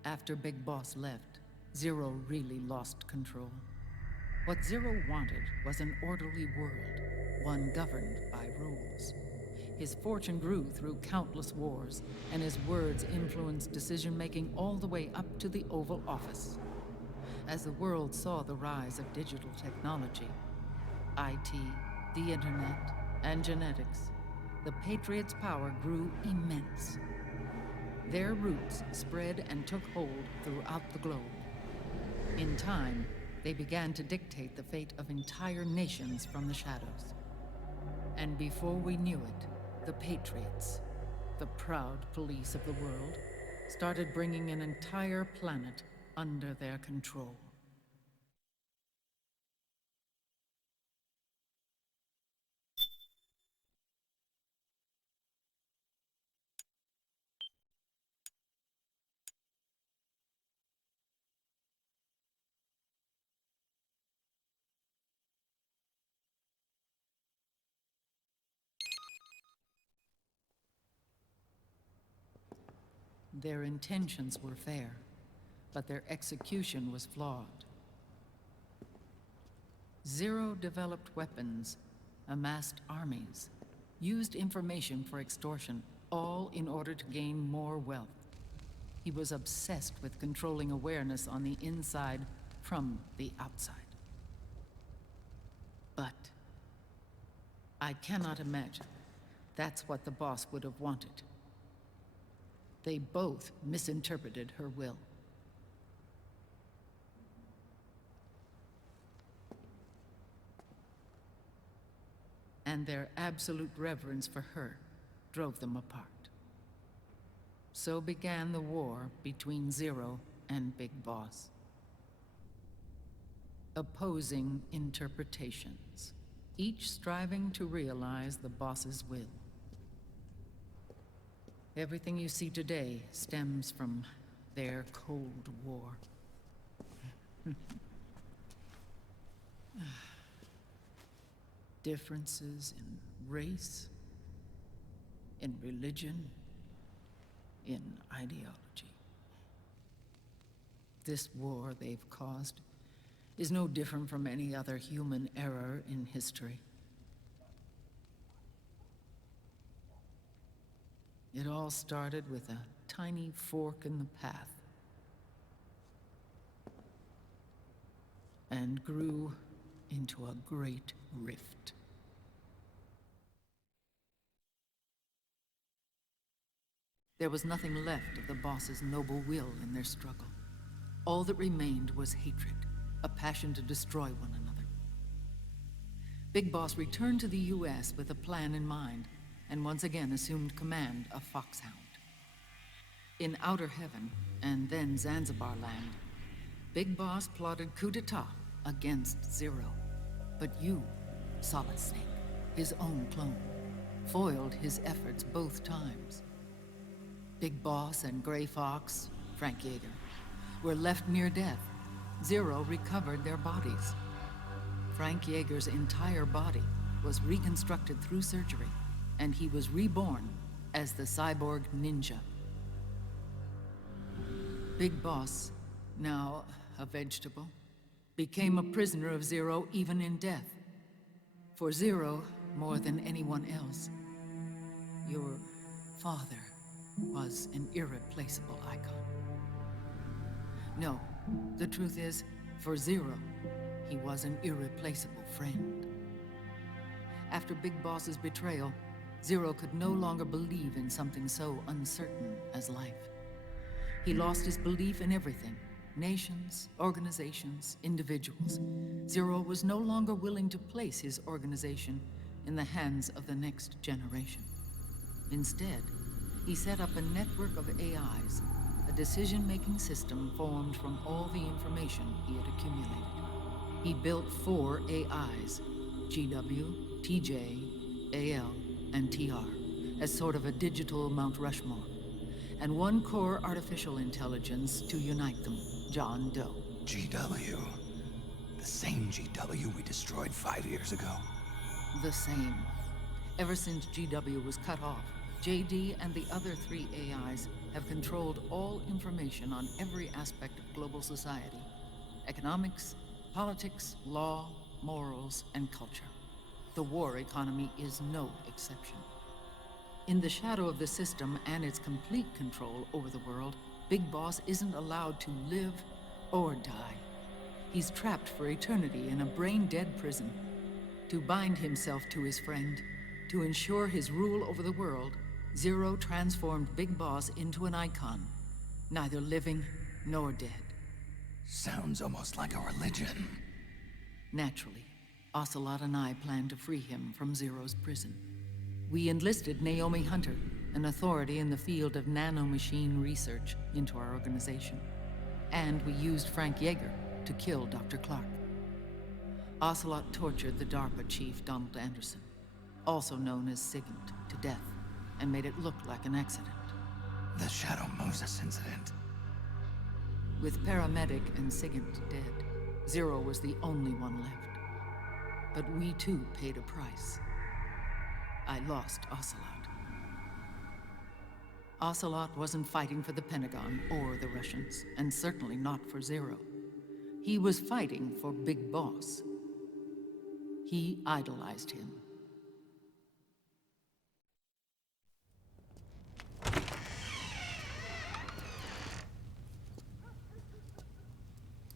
After Big Boss left, Zero really lost control. What Zero wanted was an orderly world, one governed by rules. His fortune grew through countless wars, and his words influenced decision-making all the way up to the Oval Office. As the world saw the rise of digital technology, IT, the internet, and genetics, the Patriots' power grew immense. Their roots spread and took hold throughout the globe. In time, they began to dictate the fate of entire nations from the shadows. And before we knew it, the Patriots, the proud police of the world, started bringing an entire planet under their control. Their intentions were fair, but their execution was flawed. Zero developed weapons, amassed armies, used information for extortion, all in order to gain more wealth. He was obsessed with controlling awareness on the inside from the outside. But I cannot imagine that's what the boss would have wanted. They both misinterpreted her will. And their absolute reverence for her drove them apart. So began the war between Zero and Big Boss. Opposing interpretations, each striving to realize the boss's will. Everything you see today stems from their Cold War. Differences in race, in religion, in ideology. This war they've caused is no different from any other human error in history. It all started with a tiny fork in the path, and grew into a great rift. There was nothing left of the boss's noble will in their struggle. All that remained was hatred, a passion to destroy one another. Big Boss returned to the US with a plan in mind, and once again assumed command of Foxhound. In Outer Heaven, and then Zanzibar Land, Big Boss plotted coup d'etat against Zero. But you, Solid Snake, his own clone, foiled his efforts both times. Big Boss and Gray Fox, Frank Yeager, were left near death. Zero recovered their bodies. Frank Yeager's entire body was reconstructed through surgery, and he was reborn as the cyborg ninja. Big Boss, now a vegetable, became a prisoner of Zero even in death. For Zero, more than anyone else, your father was an irreplaceable icon. No, the truth is, for Zero, he was an irreplaceable friend. After Big Boss's betrayal, Zero could no longer believe in something so uncertain as life. He lost his belief in everything. Nations, organizations, individuals. Zero was no longer willing to place his organization in the hands of the next generation. Instead, he set up a network of AIs, a decision-making system formed from all the information he had accumulated. He built 4 AIs, GW, TJ, AL, and TR, as sort of a digital Mount Rushmore, and 1 core artificial intelligence to unite them, John Doe. GW? The same GW we destroyed 5 years ago? The same. Ever since GW was cut off, JD and the other 3 AIs have controlled all information on every aspect of global society. Economics, politics, law, morals, and culture. The war economy is no exception. In the shadow of the system and its complete control over the world, Big Boss isn't allowed to live or die. He's trapped for eternity in a brain-dead prison. To bind himself to his friend, to ensure his rule over the world, Zero transformed Big Boss into an icon, neither living nor dead. Sounds almost like a religion. Naturally, Ocelot and I plan to free him from Zero's prison. We enlisted Naomi Hunter, an authority in the field of nanomachine research, into our organization. And we used Frank Yeager to kill Dr. Clark. Ocelot tortured the DARPA chief, Donald Anderson, also known as Sigint, to death, and made it look like an accident. The Shadow Moses incident. With paramedic and Sigint dead, Zero was the only one left. But we too paid a price. I lost Ocelot. Ocelot wasn't fighting for the Pentagon or the Russians, and certainly not for Zero. He was fighting for Big Boss. He idolized him.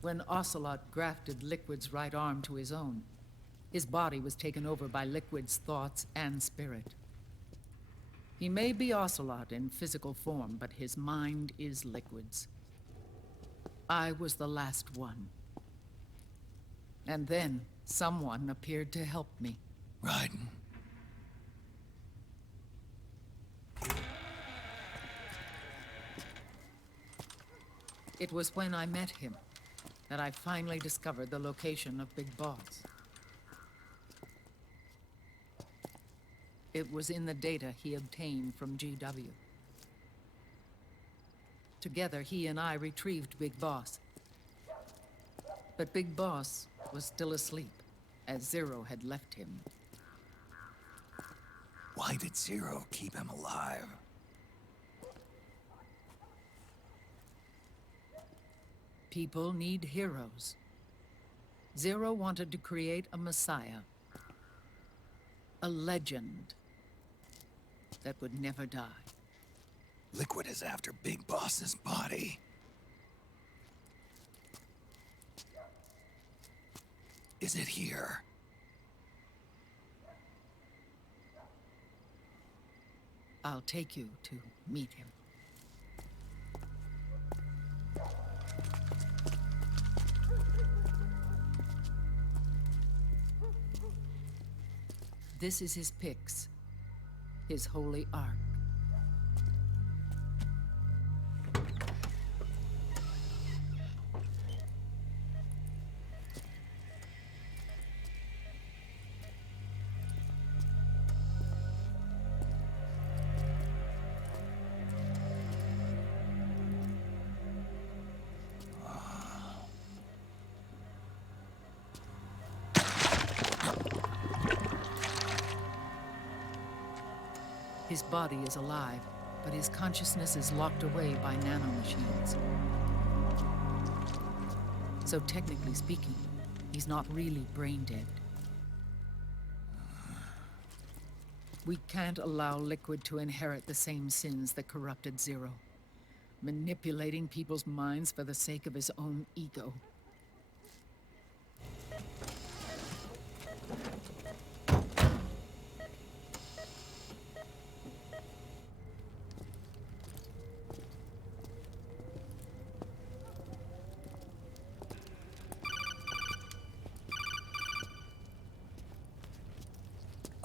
When Ocelot grafted Liquid's right arm to his own, his body was taken over by Liquid's thoughts and spirit. He may be Ocelot in physical form, but his mind is Liquid's. I was the last one. And then someone appeared to help me. Raiden. It was when I met him that I finally discovered the location of Big Boss. It was in the data he obtained from GW. Together, he and I retrieved Big Boss. But Big Boss was still asleep, as Zero had left him. Why did Zero keep him alive? People need heroes. Zero wanted to create a messiah. A legend that would never die. Liquid is after Big Boss's body. Is it here? I'll take you to meet him. This is his pyx, his holy ark. His body is alive, but his consciousness is locked away by nanomachines. So technically speaking, he's not really brain dead. We can't allow Liquid to inherit the same sins that corrupted Zero, manipulating people's minds for the sake of his own ego.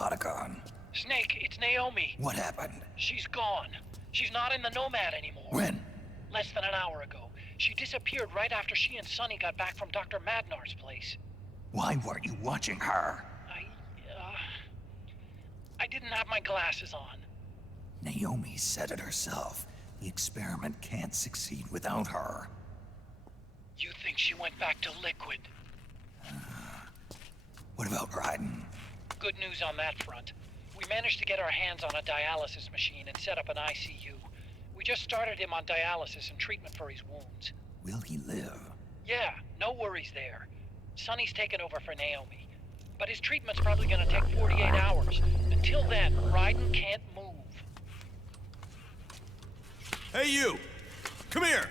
Otacon. Snake, it's Naomi. What happened? She's gone. She's not in the Nomad anymore. When? Less than an hour ago. She disappeared right after she and Sonny got back from Dr. Madnar's place. Why weren't you watching her? I didn't have my glasses on. Naomi said it herself. The experiment can't succeed without her. You think she went back to Liquid? What about Raiden? Good news on that front. We managed to get our hands on a dialysis machine and set up an ICU. We just started him on dialysis and treatment for his wounds. Will he live? Yeah, no worries there. Sonny's taken over for Naomi. But his treatment's probably gonna take 48 hours. Until then, Raiden can't move. Hey, you! Come here!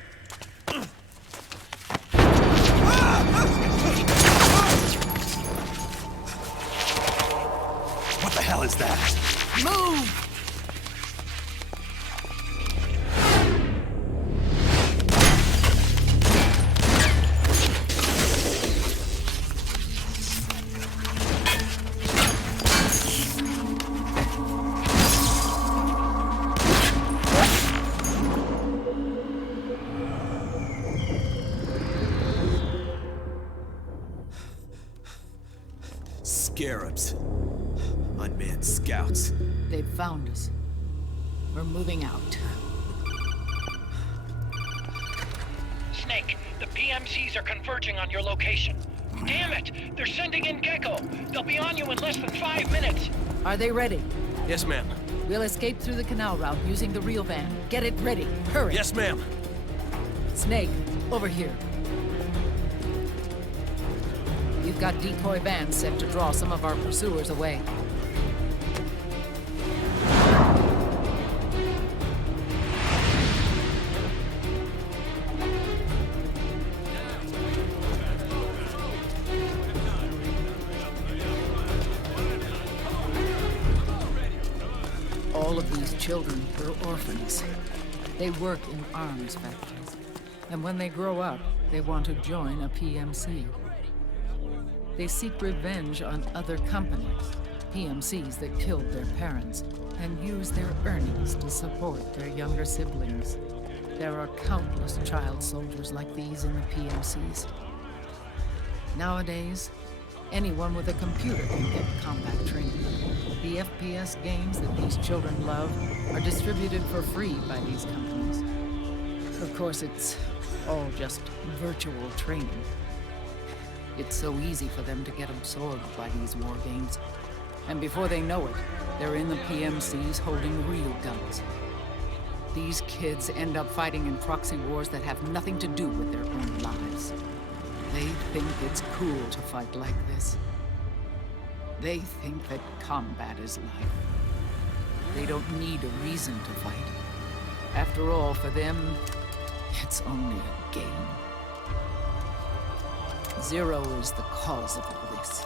What the hell is that? Move! Scarabs. Unmanned scouts. They've found us. We're moving out. Snake, the PMCs are converging on your location. Damn it! They're sending in Gecko! They'll be on you in less than 5 minutes! Are they ready? Yes, ma'am. We'll escape through the canal route using the real van. Get it ready. Hurry. Yes, ma'am. Snake, over here. We've got decoy vans set to draw some of our pursuers away. All of these children are orphans. They work in arms factories. And when they grow up, they want to join a PMC. They seek revenge on other companies, PMCs that killed their parents, and use their earnings to support their younger siblings. There are countless child soldiers like these in the PMCs. Nowadays, anyone with a computer can get combat training. The FPS games that these children love are distributed for free by these companies. Of course, it's all just virtual training. It's so easy for them to get absorbed by these war games. And before they know it, they're in the PMCs holding real guns. These kids end up fighting in proxy wars that have nothing to do with their own lives. They think it's cool to fight like this. They think that combat is life. They don't need a reason to fight. After all, for them, it's only a game. Zero is the cause of all this.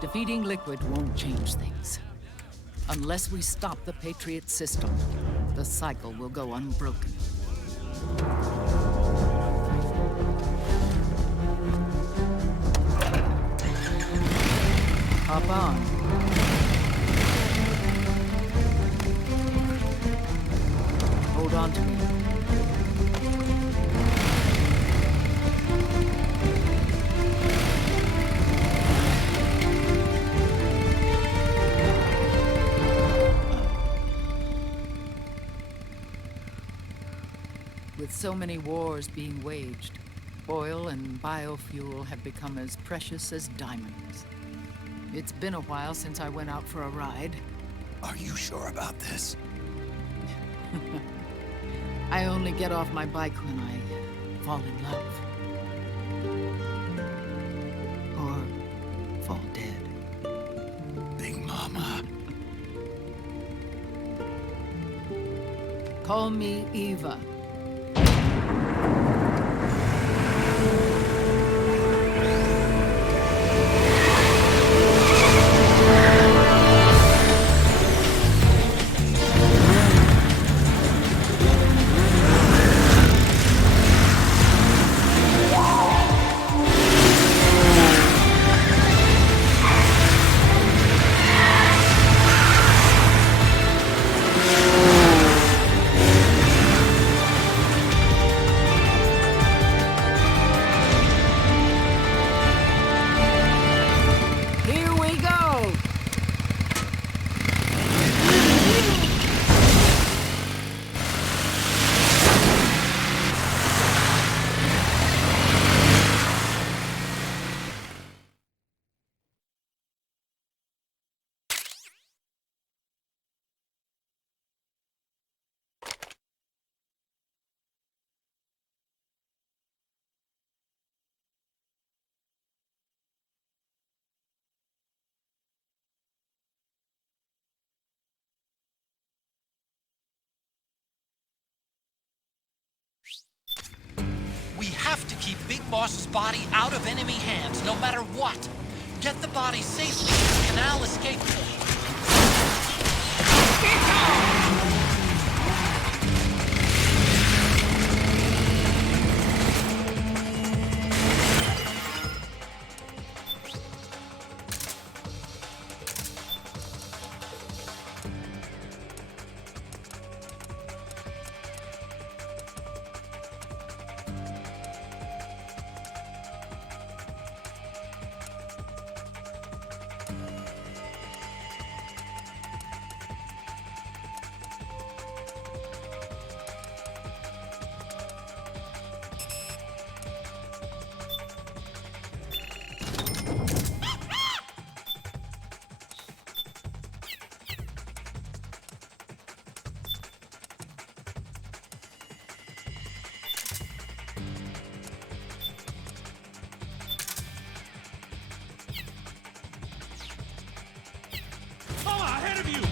Defeating Liquid won't change things. Unless we stop the Patriot system, the cycle will go unbroken. Hop on. Hold on to me. With so many wars being waged, oil and biofuel have become as precious as diamonds. It's been a while since I went out for a ride. Are you sure about this? I only get off my bike when I fall in love. Or fall dead. Big Mama. Call me Eva. have to keep Big Boss's body out of enemy hands, no matter what. Get the body safely to the canal escape point. Ahead of you!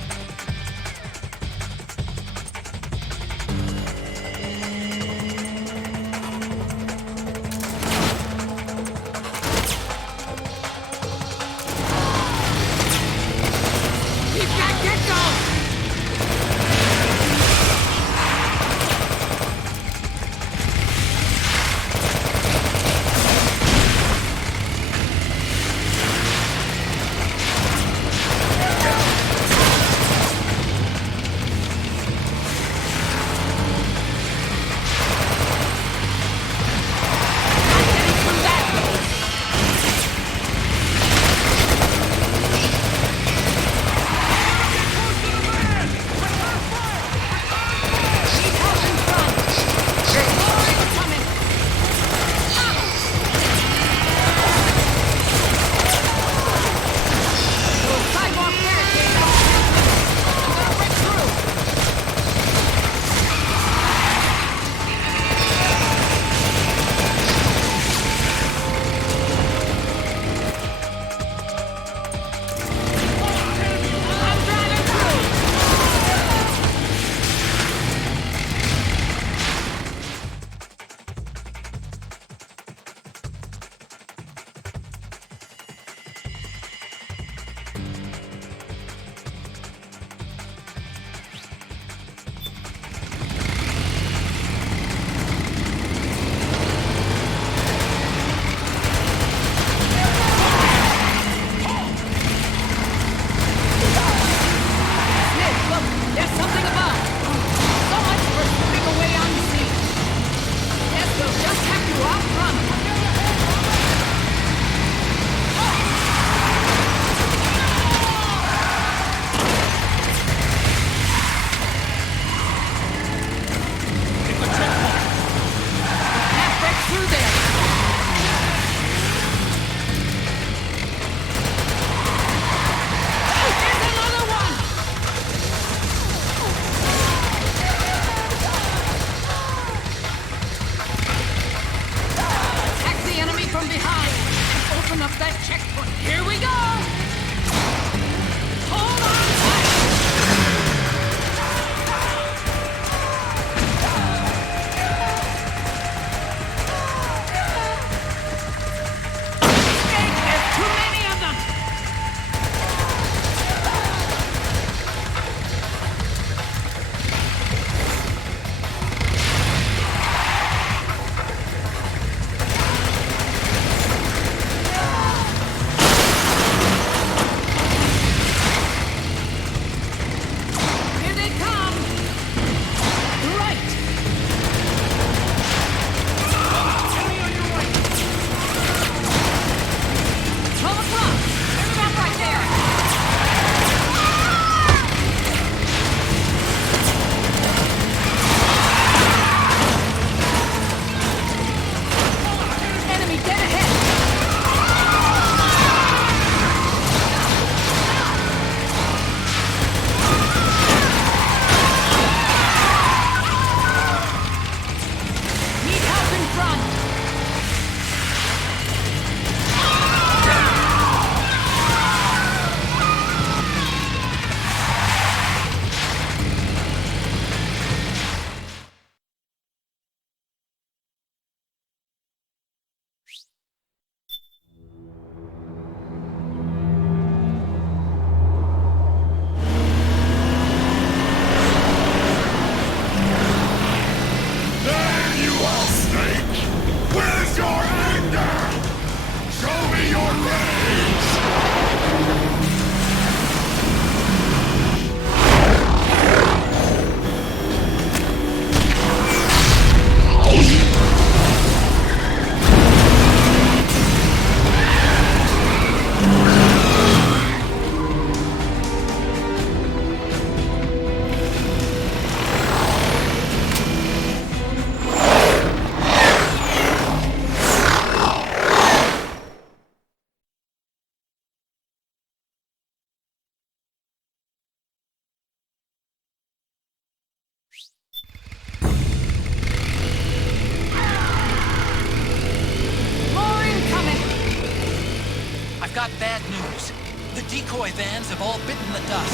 Got bad news. The decoy vans have all bitten the dust,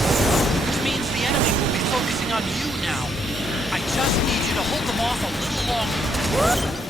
which means the enemy will be focusing on you now. I just need you to hold them off a little longer.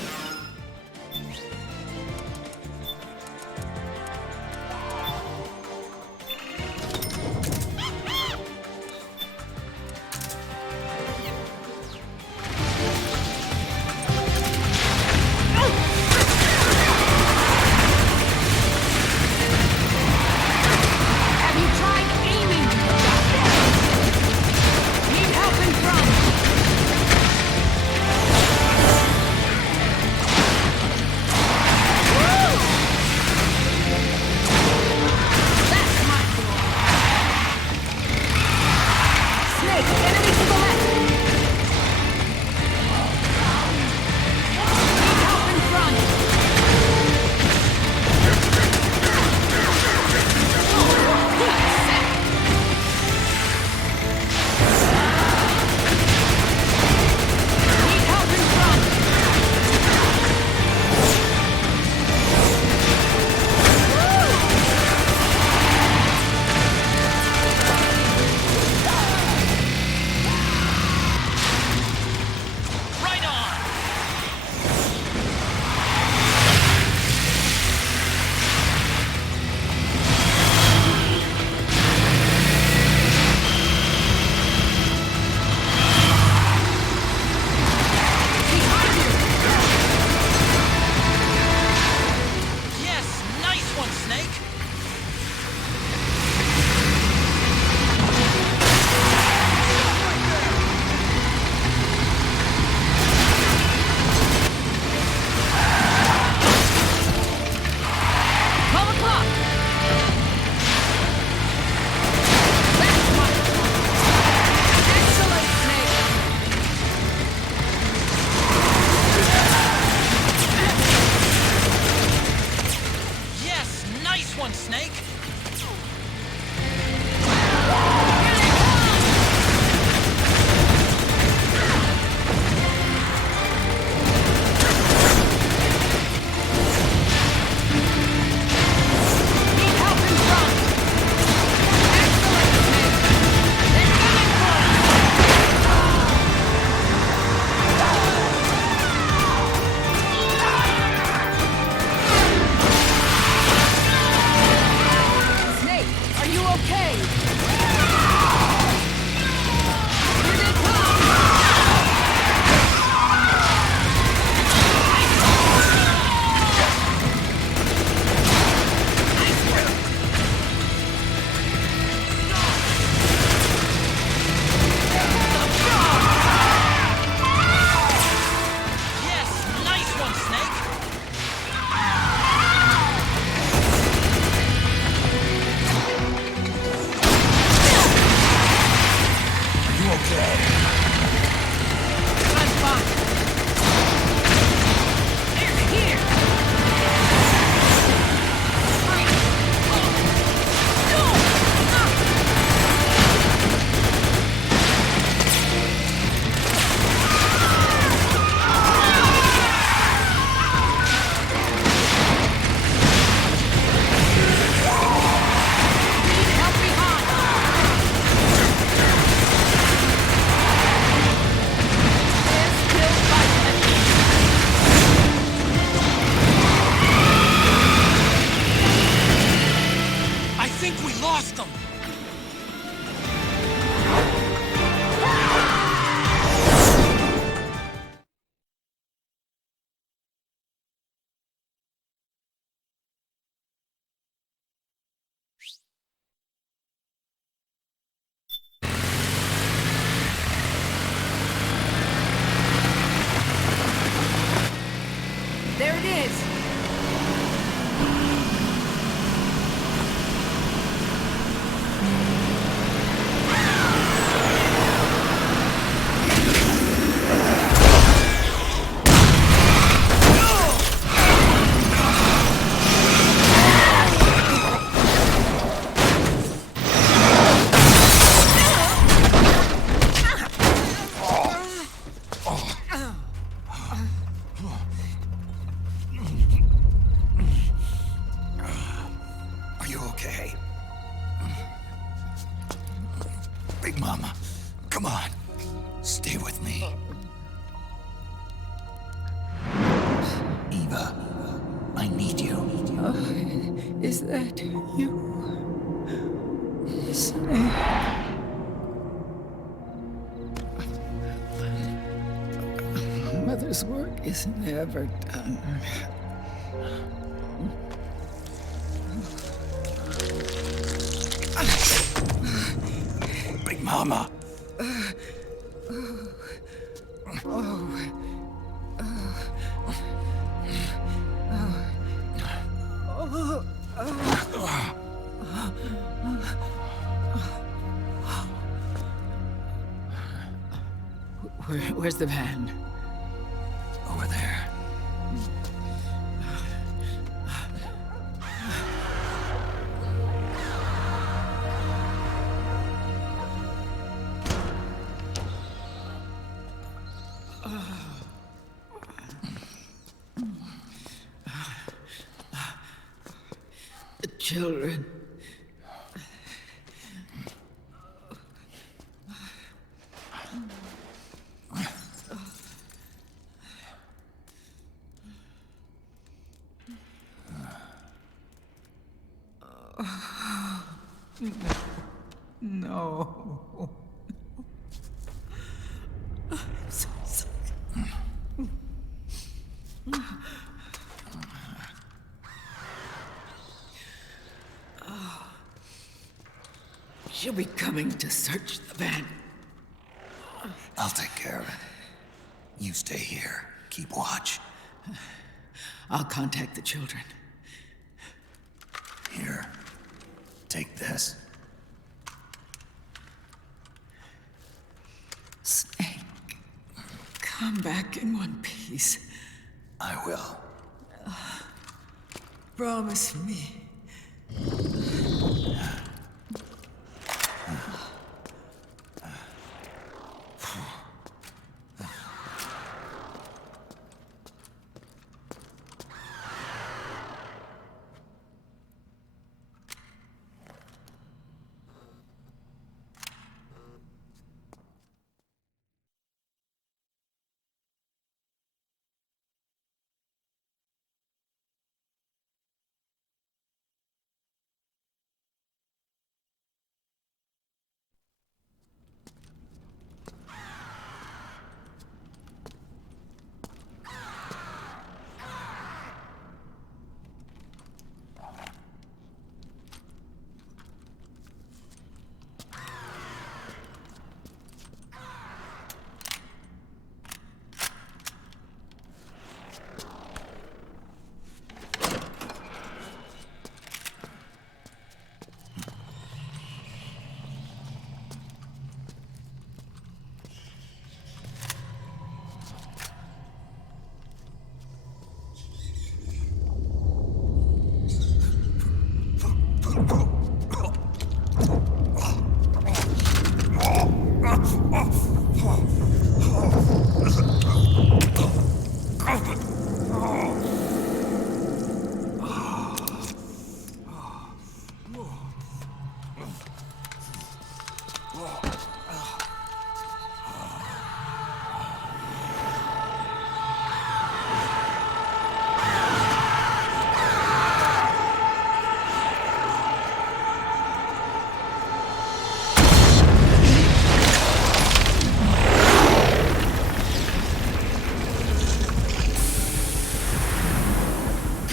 Okay. Big Mama, come on. Stay with me. Eva, I need you. Is that you? Snake. Mother's work is never done. Big Mama. Where's the van? Over there. The children. No. I'm so sorry. She'll be coming to search the van. I'll take care of it. You stay here. Keep watch. I'll contact the children. Here. Take this. Snake, come back in one piece. I will. Promise me.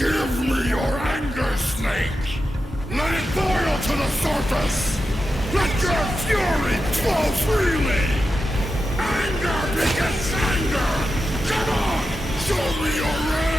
Give me your anger, Snake! Let it boil to the surface! Let your fury flow freely! Anger begets anger! Come on! Show me your rage!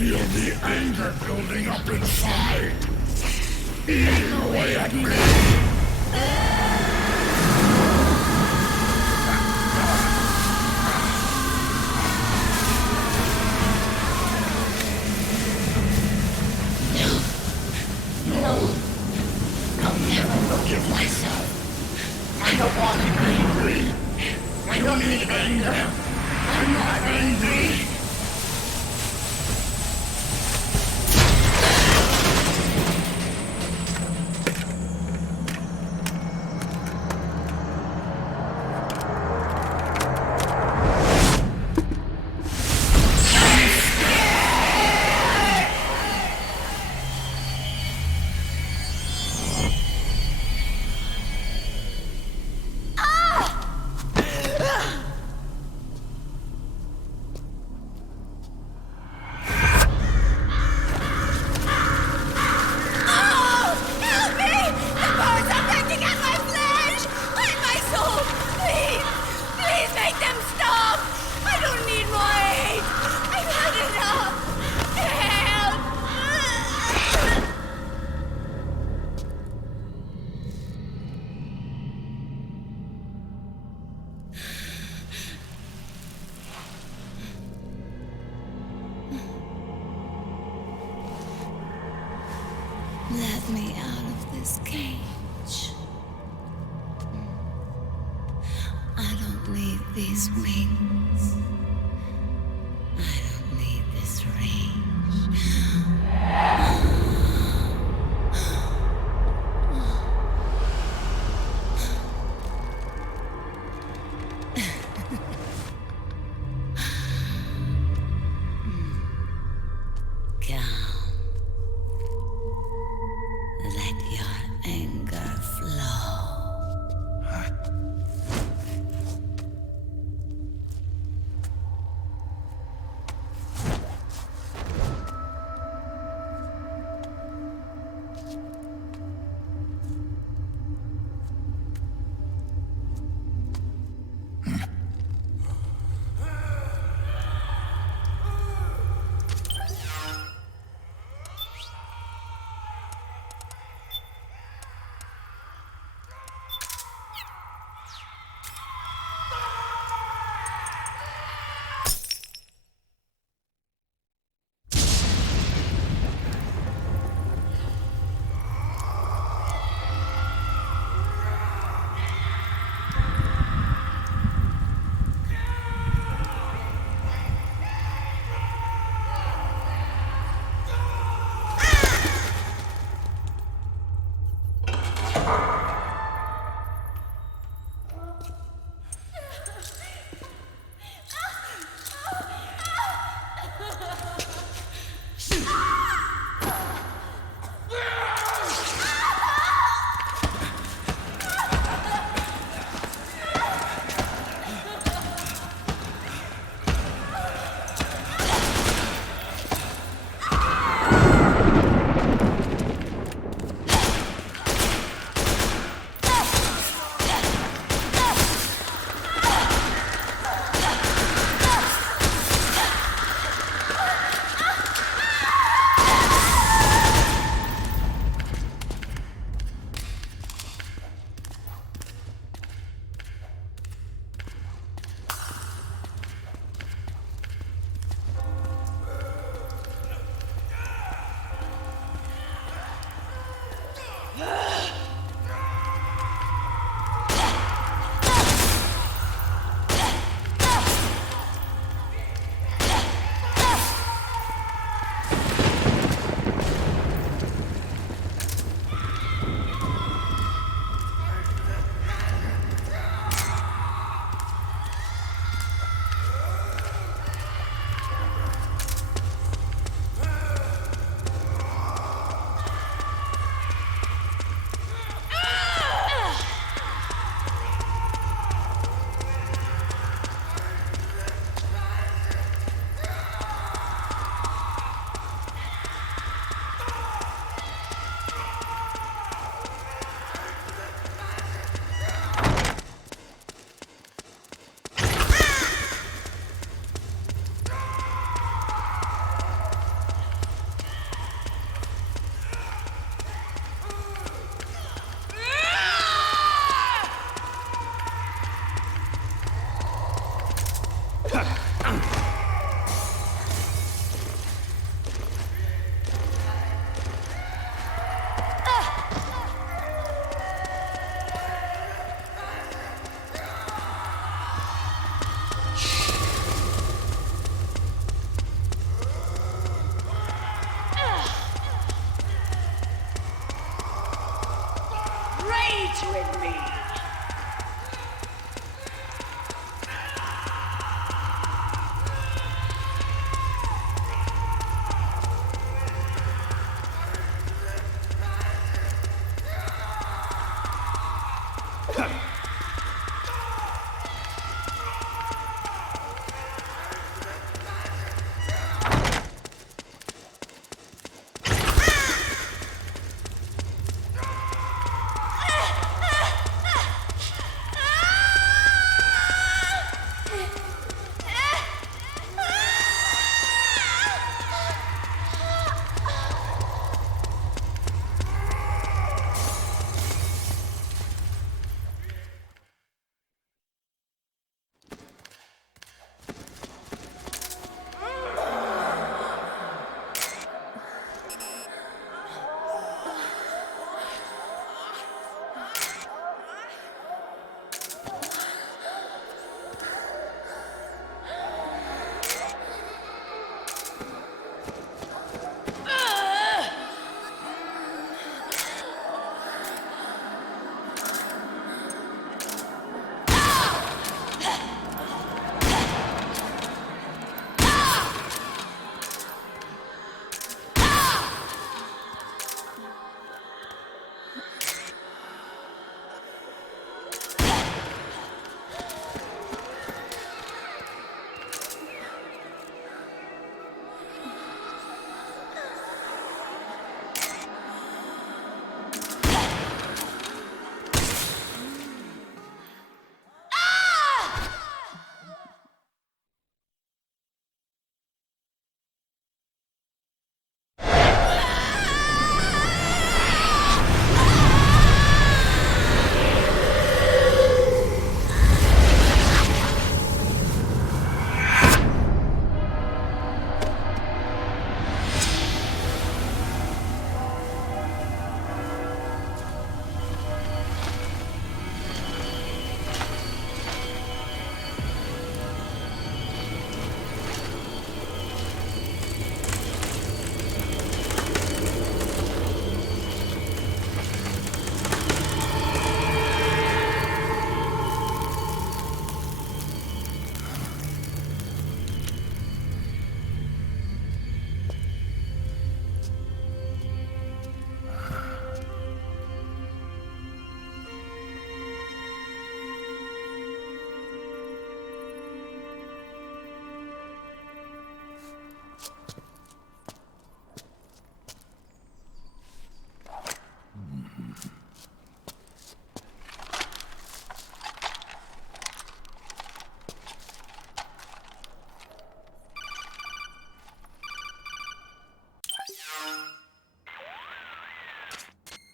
feel the anger building up inside. Eating away at me. No. I'll never forgive myself. I don't want to be angry. I don't need anger. I'm not angry. Let me out of this cage. I don't need these wings. I don't need this range.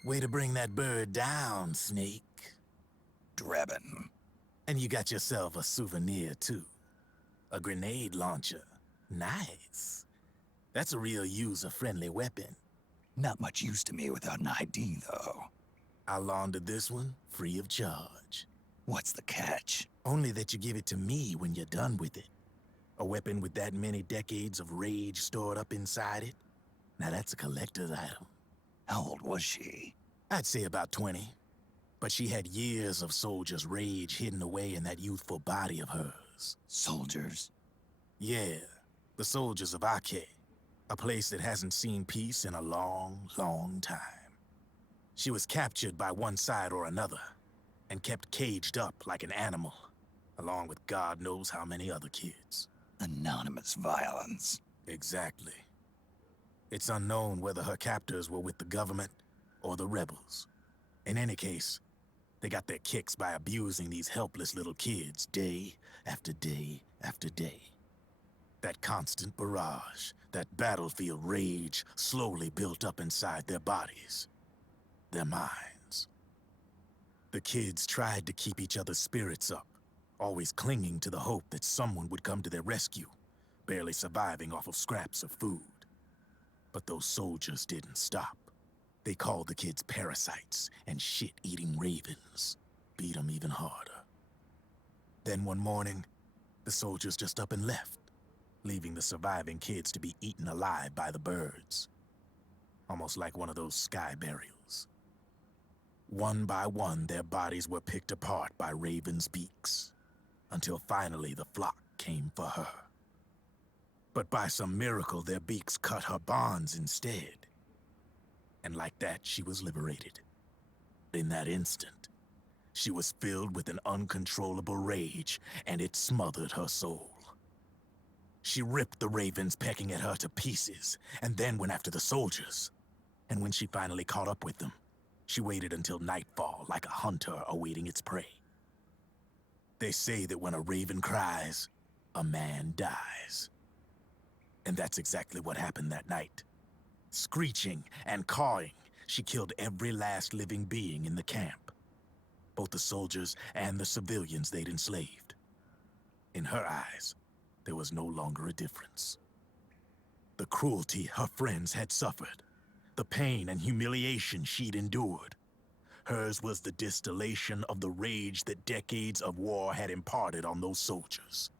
Way to bring that bird down, Snake. Drebin. And you got yourself a souvenir, too. A grenade launcher. Nice. That's a real user-friendly weapon. Not much use to me without an ID, though. I'll launder this one free of charge. What's the catch? Only that you give it to me when you're done with it. A weapon with that many decades of rage stored up inside it? Now that's a collector's item. How old was she? I'd say about 20. But she had years of soldiers' rage hidden away in that youthful body of hers. Soldiers? Yeah, the soldiers of Ake. A place that hasn't seen peace in a long, long time. She was captured by one side or another, and kept caged up like an animal, along with God knows how many other kids. Anonymous violence. Exactly. It's unknown whether her captors were with the government or the rebels. In any case, they got their kicks by abusing these helpless little kids day after day after day. That constant barrage, that battlefield rage slowly built up inside their bodies, their minds. The kids tried to keep each other's spirits up, always clinging to the hope that someone would come to their rescue, barely surviving off of scraps of food. But those soldiers didn't stop. They called the kids parasites and shit-eating ravens, beat them even harder. Then one morning, the soldiers just up and left, leaving the surviving kids to be eaten alive by the birds. Almost like one of those sky burials. One by one, their bodies were picked apart by ravens' beaks, until finally the flock came for her. But by some miracle, their beaks cut her bonds instead. And like that, she was liberated. In that instant, she was filled with an uncontrollable rage, and it smothered her soul. She ripped the ravens pecking at her to pieces, and then went after the soldiers. And when she finally caught up with them, she waited until nightfall like a hunter awaiting its prey. They say that when a raven cries, a man dies. And that's exactly what happened that night. Screeching and cawing, she killed every last living being in the camp. Both the soldiers and the civilians they'd enslaved. In her eyes, there was no longer a difference. The cruelty her friends had suffered, the pain and humiliation she'd endured. Hers was the distillation of the rage that decades of war had imparted on those soldiers.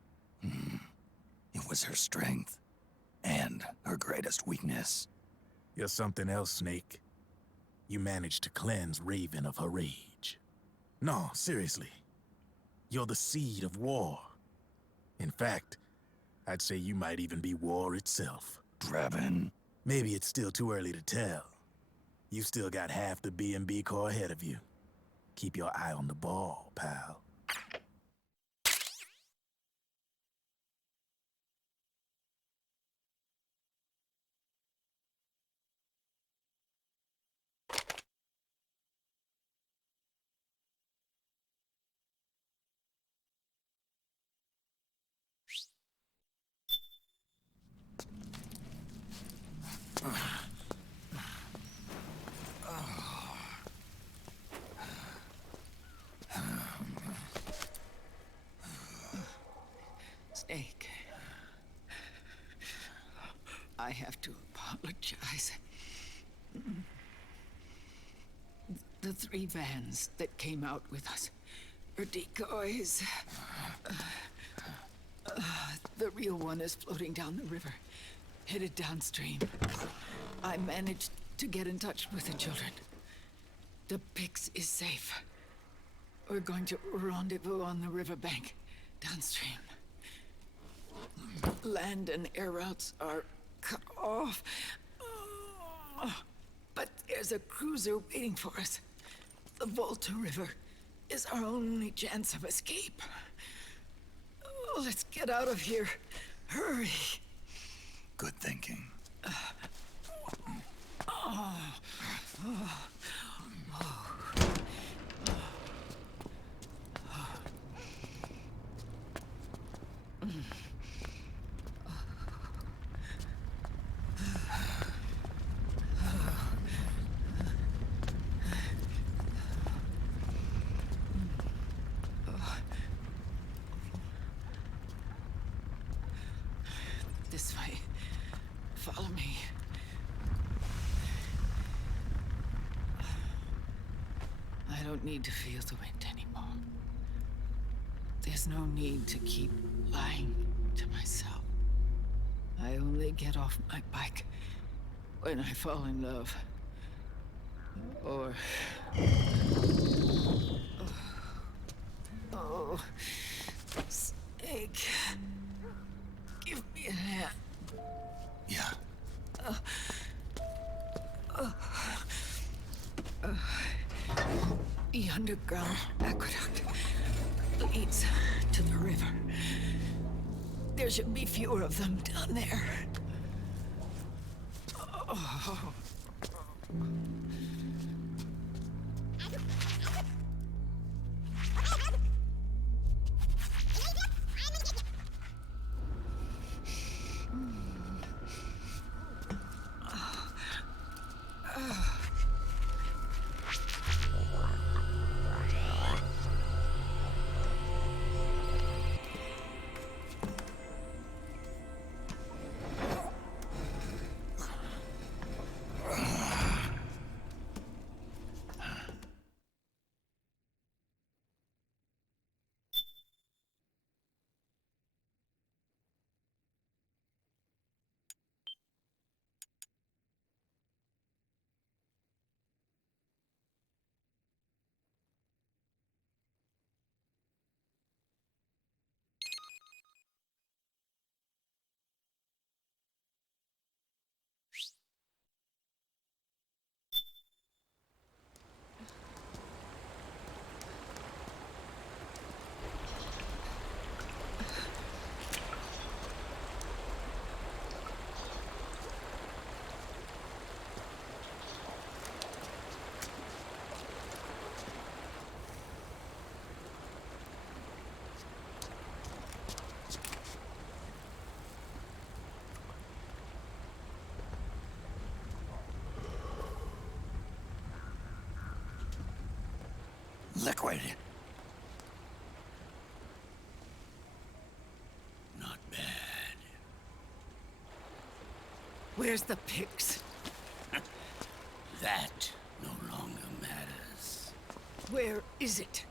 It was her strength, and her greatest weakness. You're something else, Snake. You managed to cleanse Raven of her rage. No, seriously. You're the seed of war. In fact, I'd say you might even be war itself. Drebin. Maybe it's still too early to tell. You still got half the B&B Corps ahead of you. Keep your eye on the ball, pal. Snake, I have to apologize. The 3 vans that came out with us are decoys. The real one is floating down the river, headed downstream. I managed to get in touch with the children. The Pix is safe. We're going to rendezvous on the riverbank, downstream. Land and air routes are cut off. But there's a cruiser waiting for us. The Volta River is our only chance of escape. Let's get out of here. Hurry. Good thinking. don't need to feel the wind anymore. There's no need to keep lying to myself. I only get off my bike when I fall in love. Or... Oh, Snake. Give me a hand. Yeah. The underground aqueduct leads to the river. There should be fewer of them down there. Oh. Liquid. Not bad. Where's the pigs? That no longer matters. Where is it?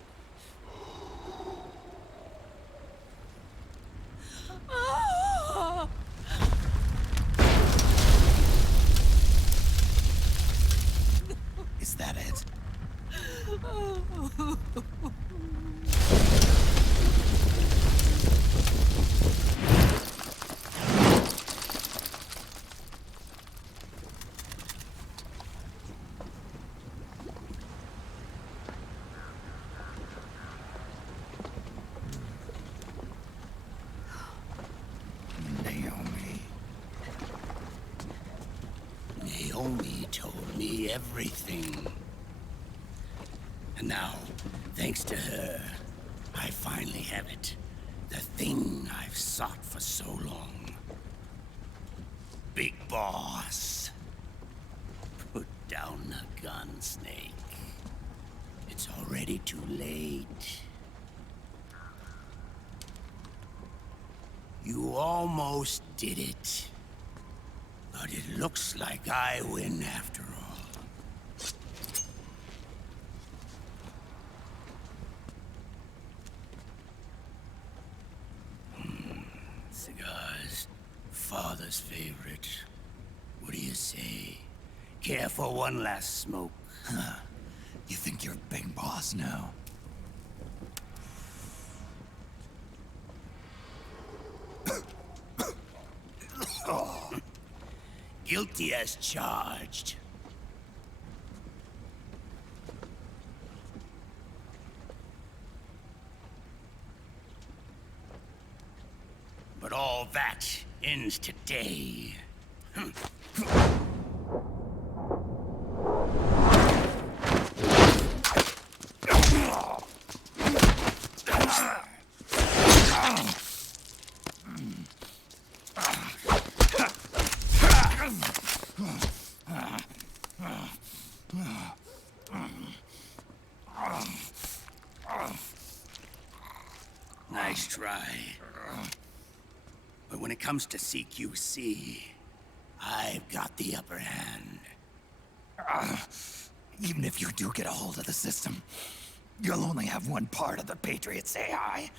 Is that it? Naomi told me everything. And now, thanks to her, I finally have it. The thing I've sought for so long. Big Boss. Put down the gun, Snake. It's already too late. You almost did it. But it looks like I win after all. Cigars. Father's favorite. What do you say? Care for one last smoke? Huh. You think you're a big boss now? Oh. Guilty as charged. But all that ends today. Nice try. But when it comes to CQC, I've got the upper hand. Even if you do get a hold of the system, you'll only have one part of the Patriots AI.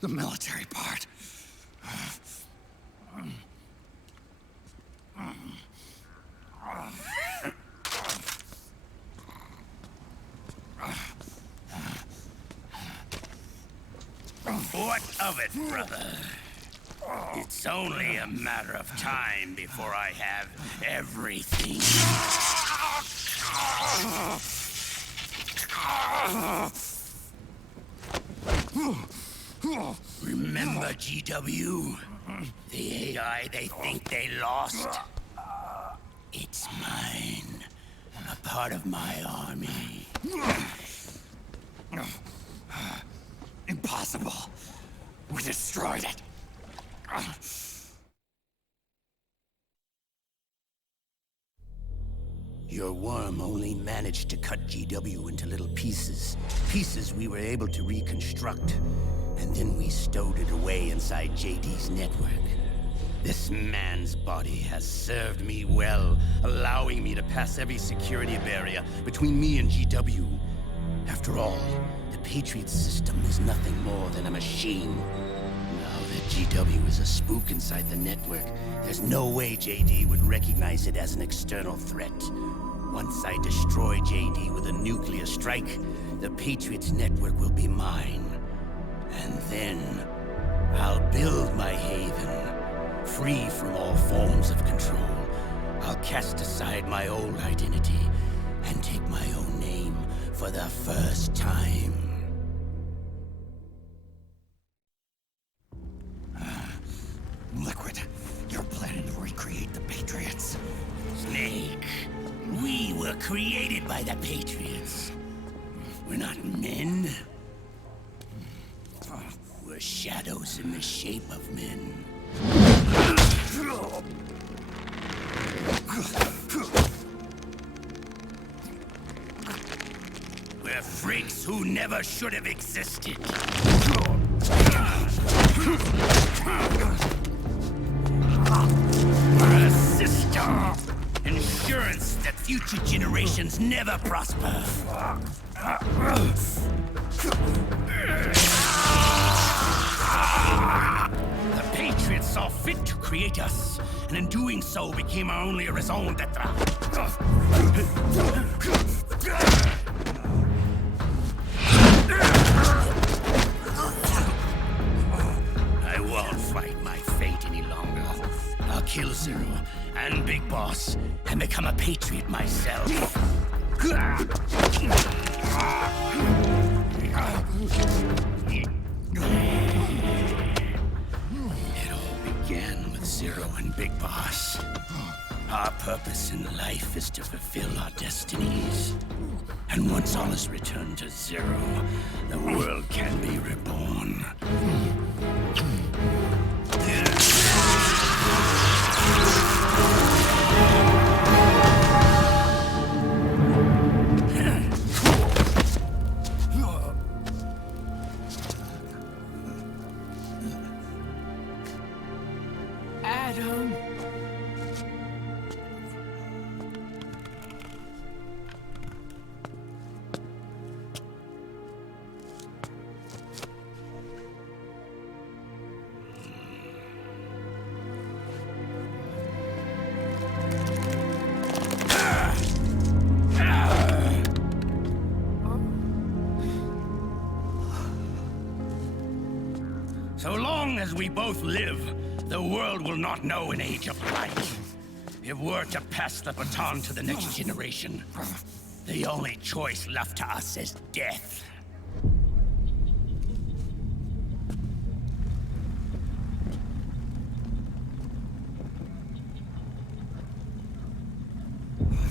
The military part. What of it, brother? It's only a matter of time before I have everything. Remember, GW? The AI they think they lost? It's mine. A part of my army. Impossible. We destroyed it. Your worm only managed to cut GW into little pieces. Pieces we were able to reconstruct. And then we stowed it away inside JD's network. This man's body has served me well, allowing me to pass every security barrier between me and GW. After all, the Patriots system is nothing more than a machine. Now that GW is a spook inside the network, there's no way JD would recognize it as an external threat. Once I destroy JD with a nuclear strike, the Patriots network will be mine. And then, I'll build my haven, free from all forms of control. I'll cast aside my old identity and take my own name for the first time. Liquid, you're planning to recreate the Patriots. Snake, we were created by the Patriots. We're not men. We're shadows in the shape of men. We're freaks who never should have existed. We're a system. Insurance that future generations never prosper. The Patriots saw fit to create us, and in doing so became our only raison d'etre. I won't fight my fate any longer. I'll kill Zero and Big Boss and become a Patriot myself. It all began with Zero and Big Boss. Our purpose in life is to fulfill our destinies. And once all is returned to Zero, the world can be reborn. Adam. So long as we both live, the world will not know an age of light. If we're to pass the baton to the next generation, the only choice left to us is death.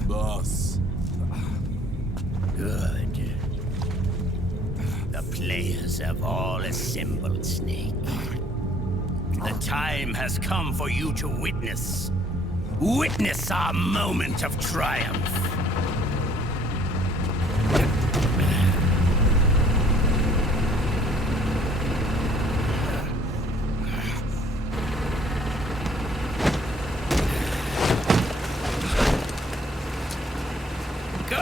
Boss. Good. The players have all assembled, Snake. The time has come for you to witness. Witness our moment of triumph. Go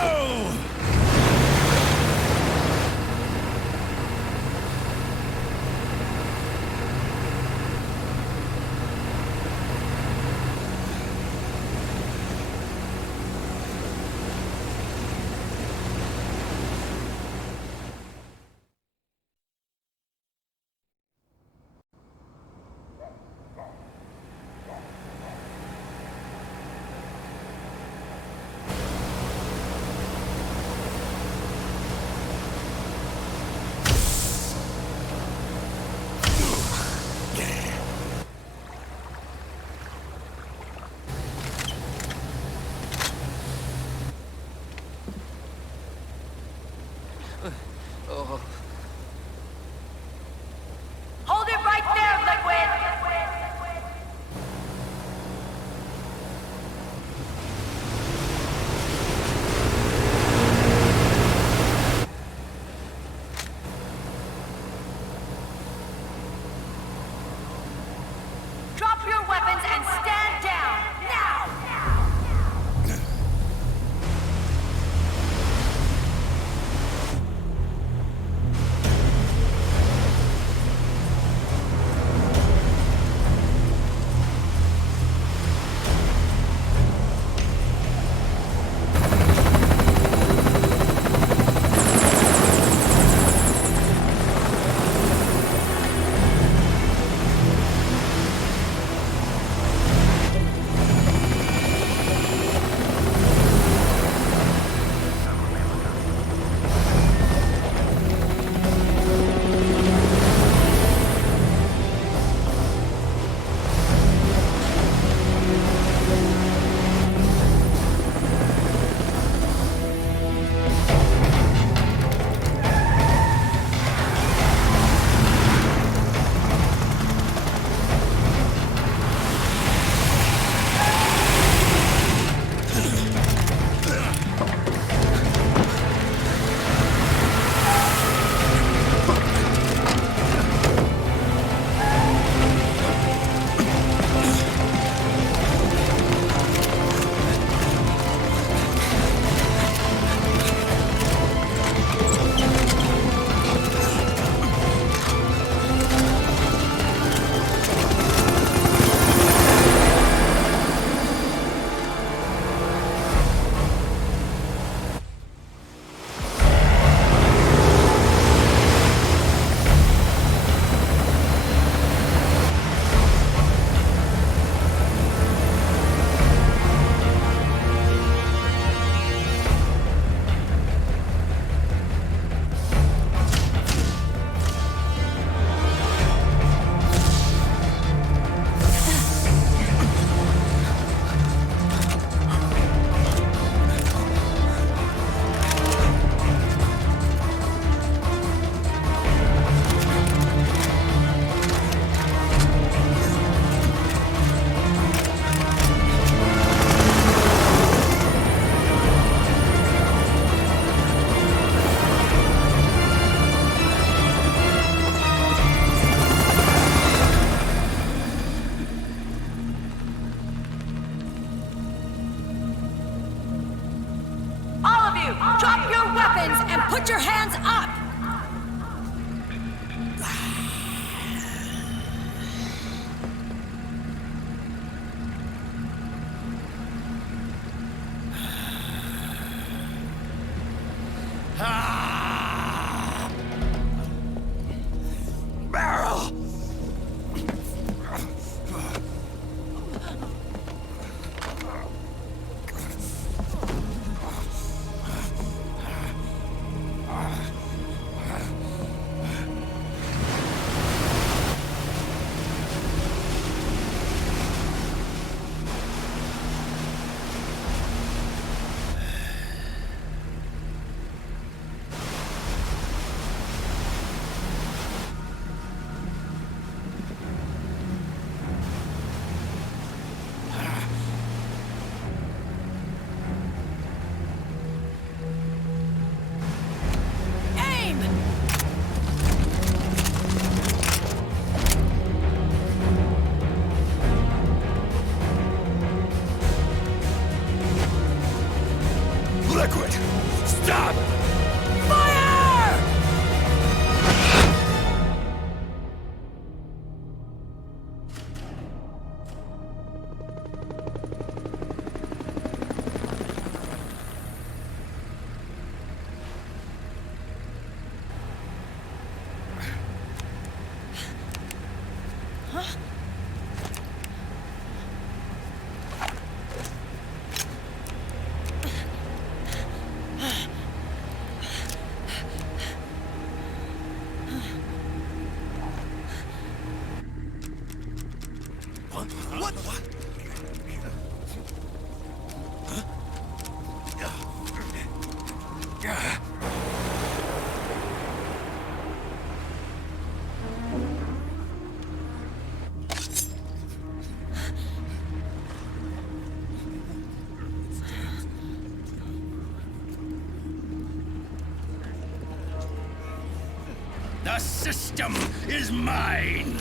The system is mine.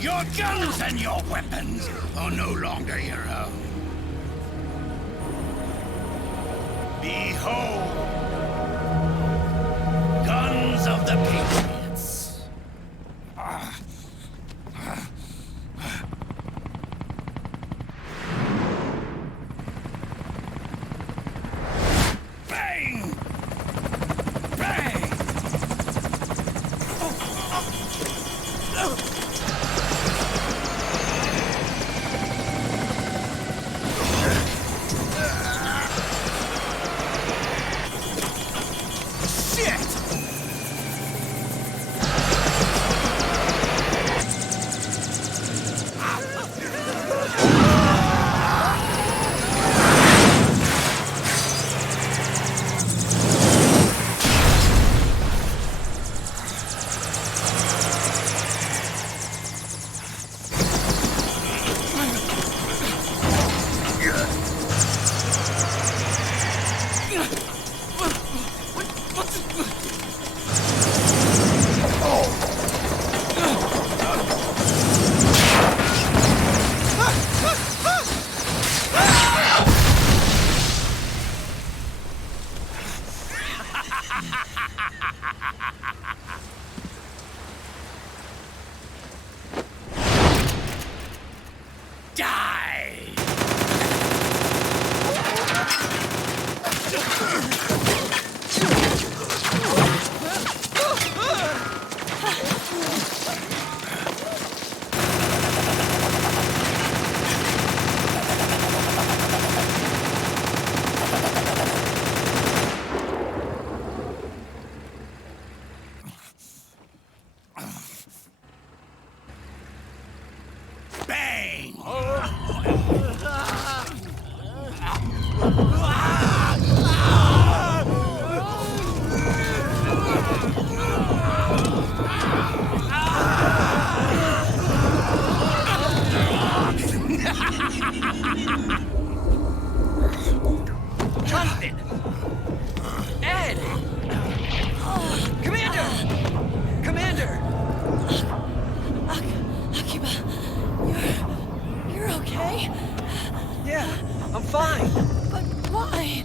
Your guns and your weapons are no longer your own. Behold, guns of the Patriots. Bang! Bang! Jonathan! Ed! Commander! Commander! Akiba, you're okay? Yeah, I'm fine. But why?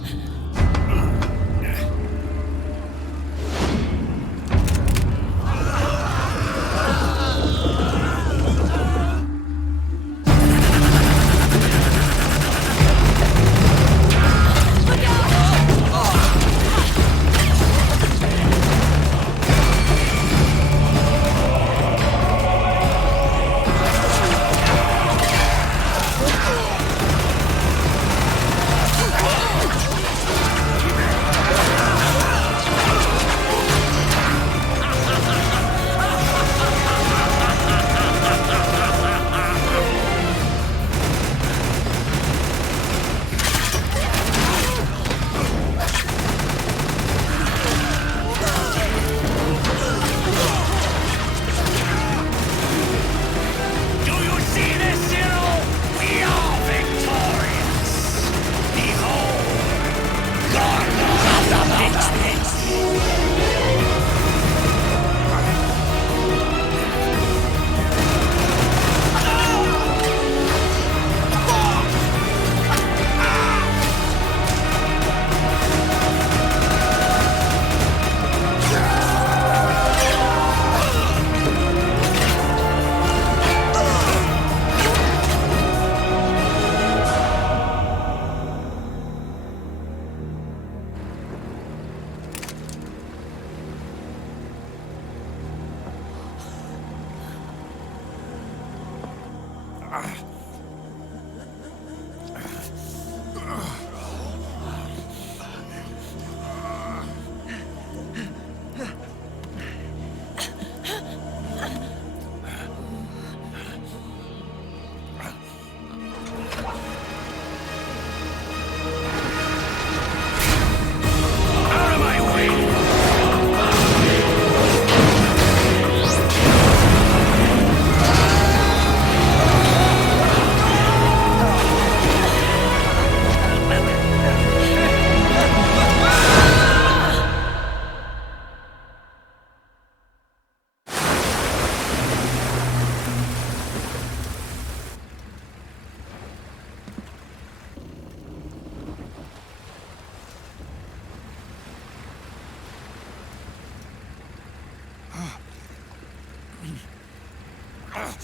Let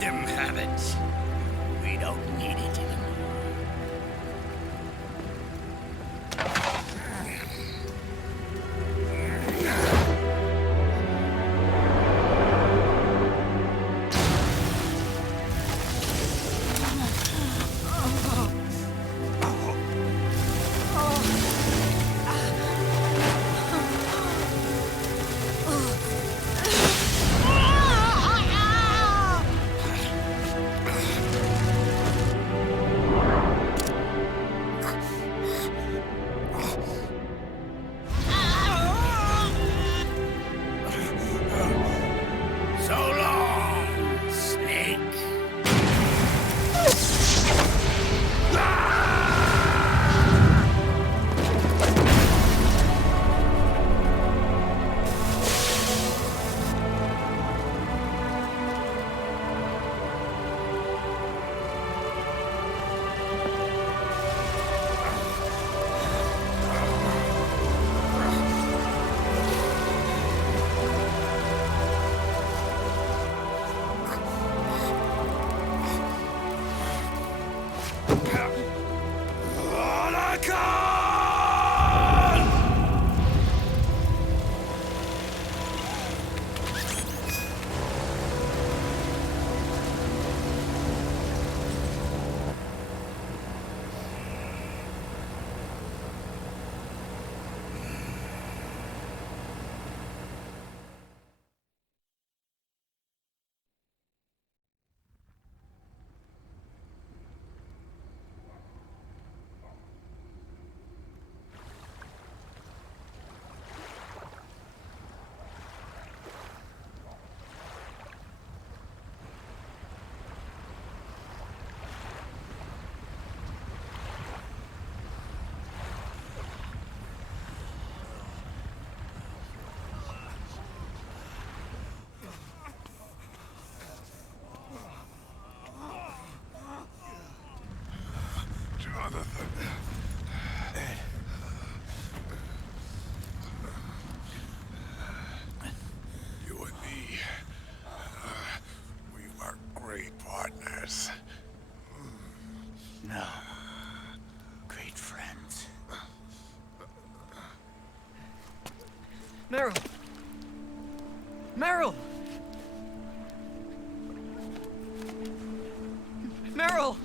them have it. We don't need it anymore. You and me, we were great partners. No. Great friends. Meryl! Meryl! Meryl!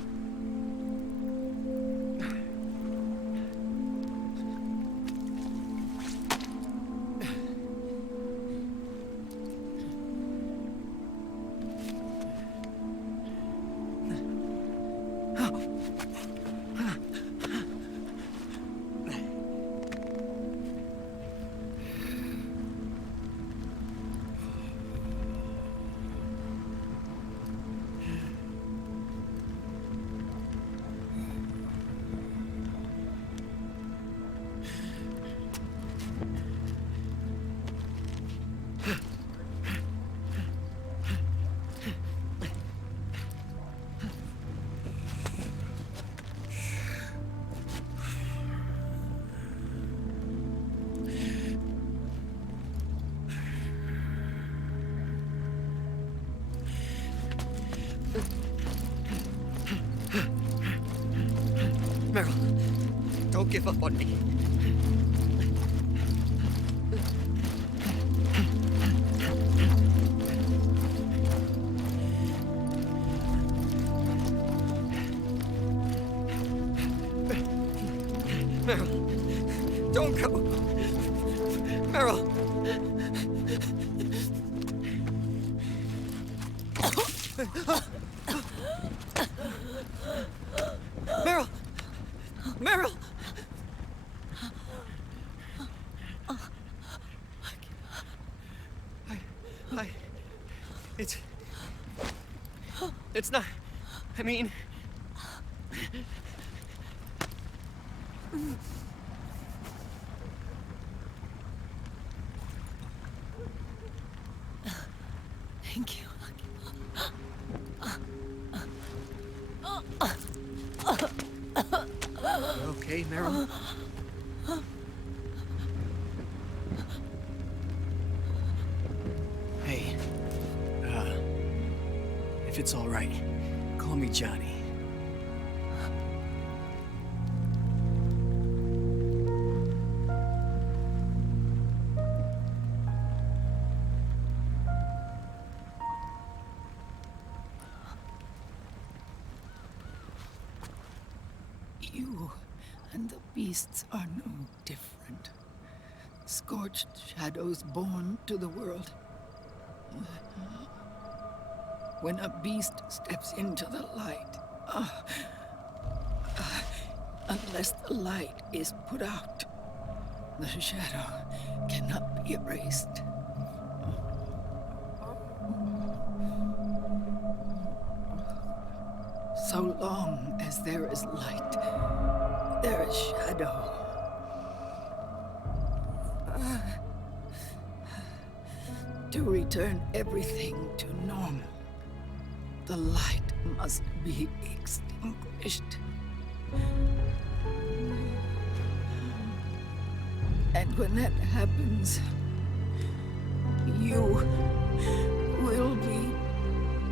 Meryl, don't give up on me. Meryl, don't go. Meryl. Meryl! Meryl! It's not... I mean... Thank you. Okay, Meryl? Hey, if it's all right, call me Johnny. You and the beasts are no different. Scorched shadows born to the world. When a beast steps into the light, unless the light is put out, the shadow cannot be erased. So long as there is light, there is shadow. To return everything to normal, the light must be extinguished. And when that happens, you will be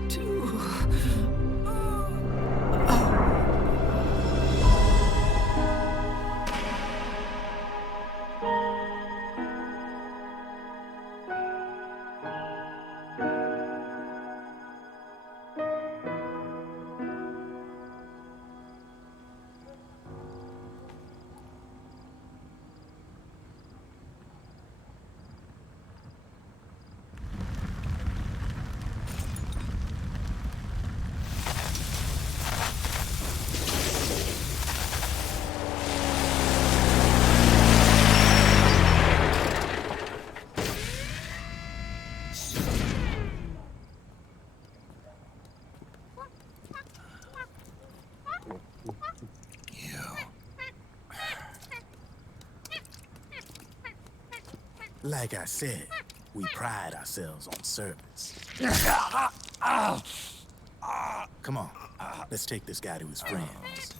too. Like I said, we pride ourselves on service. Come on, let's take this guy to his friends.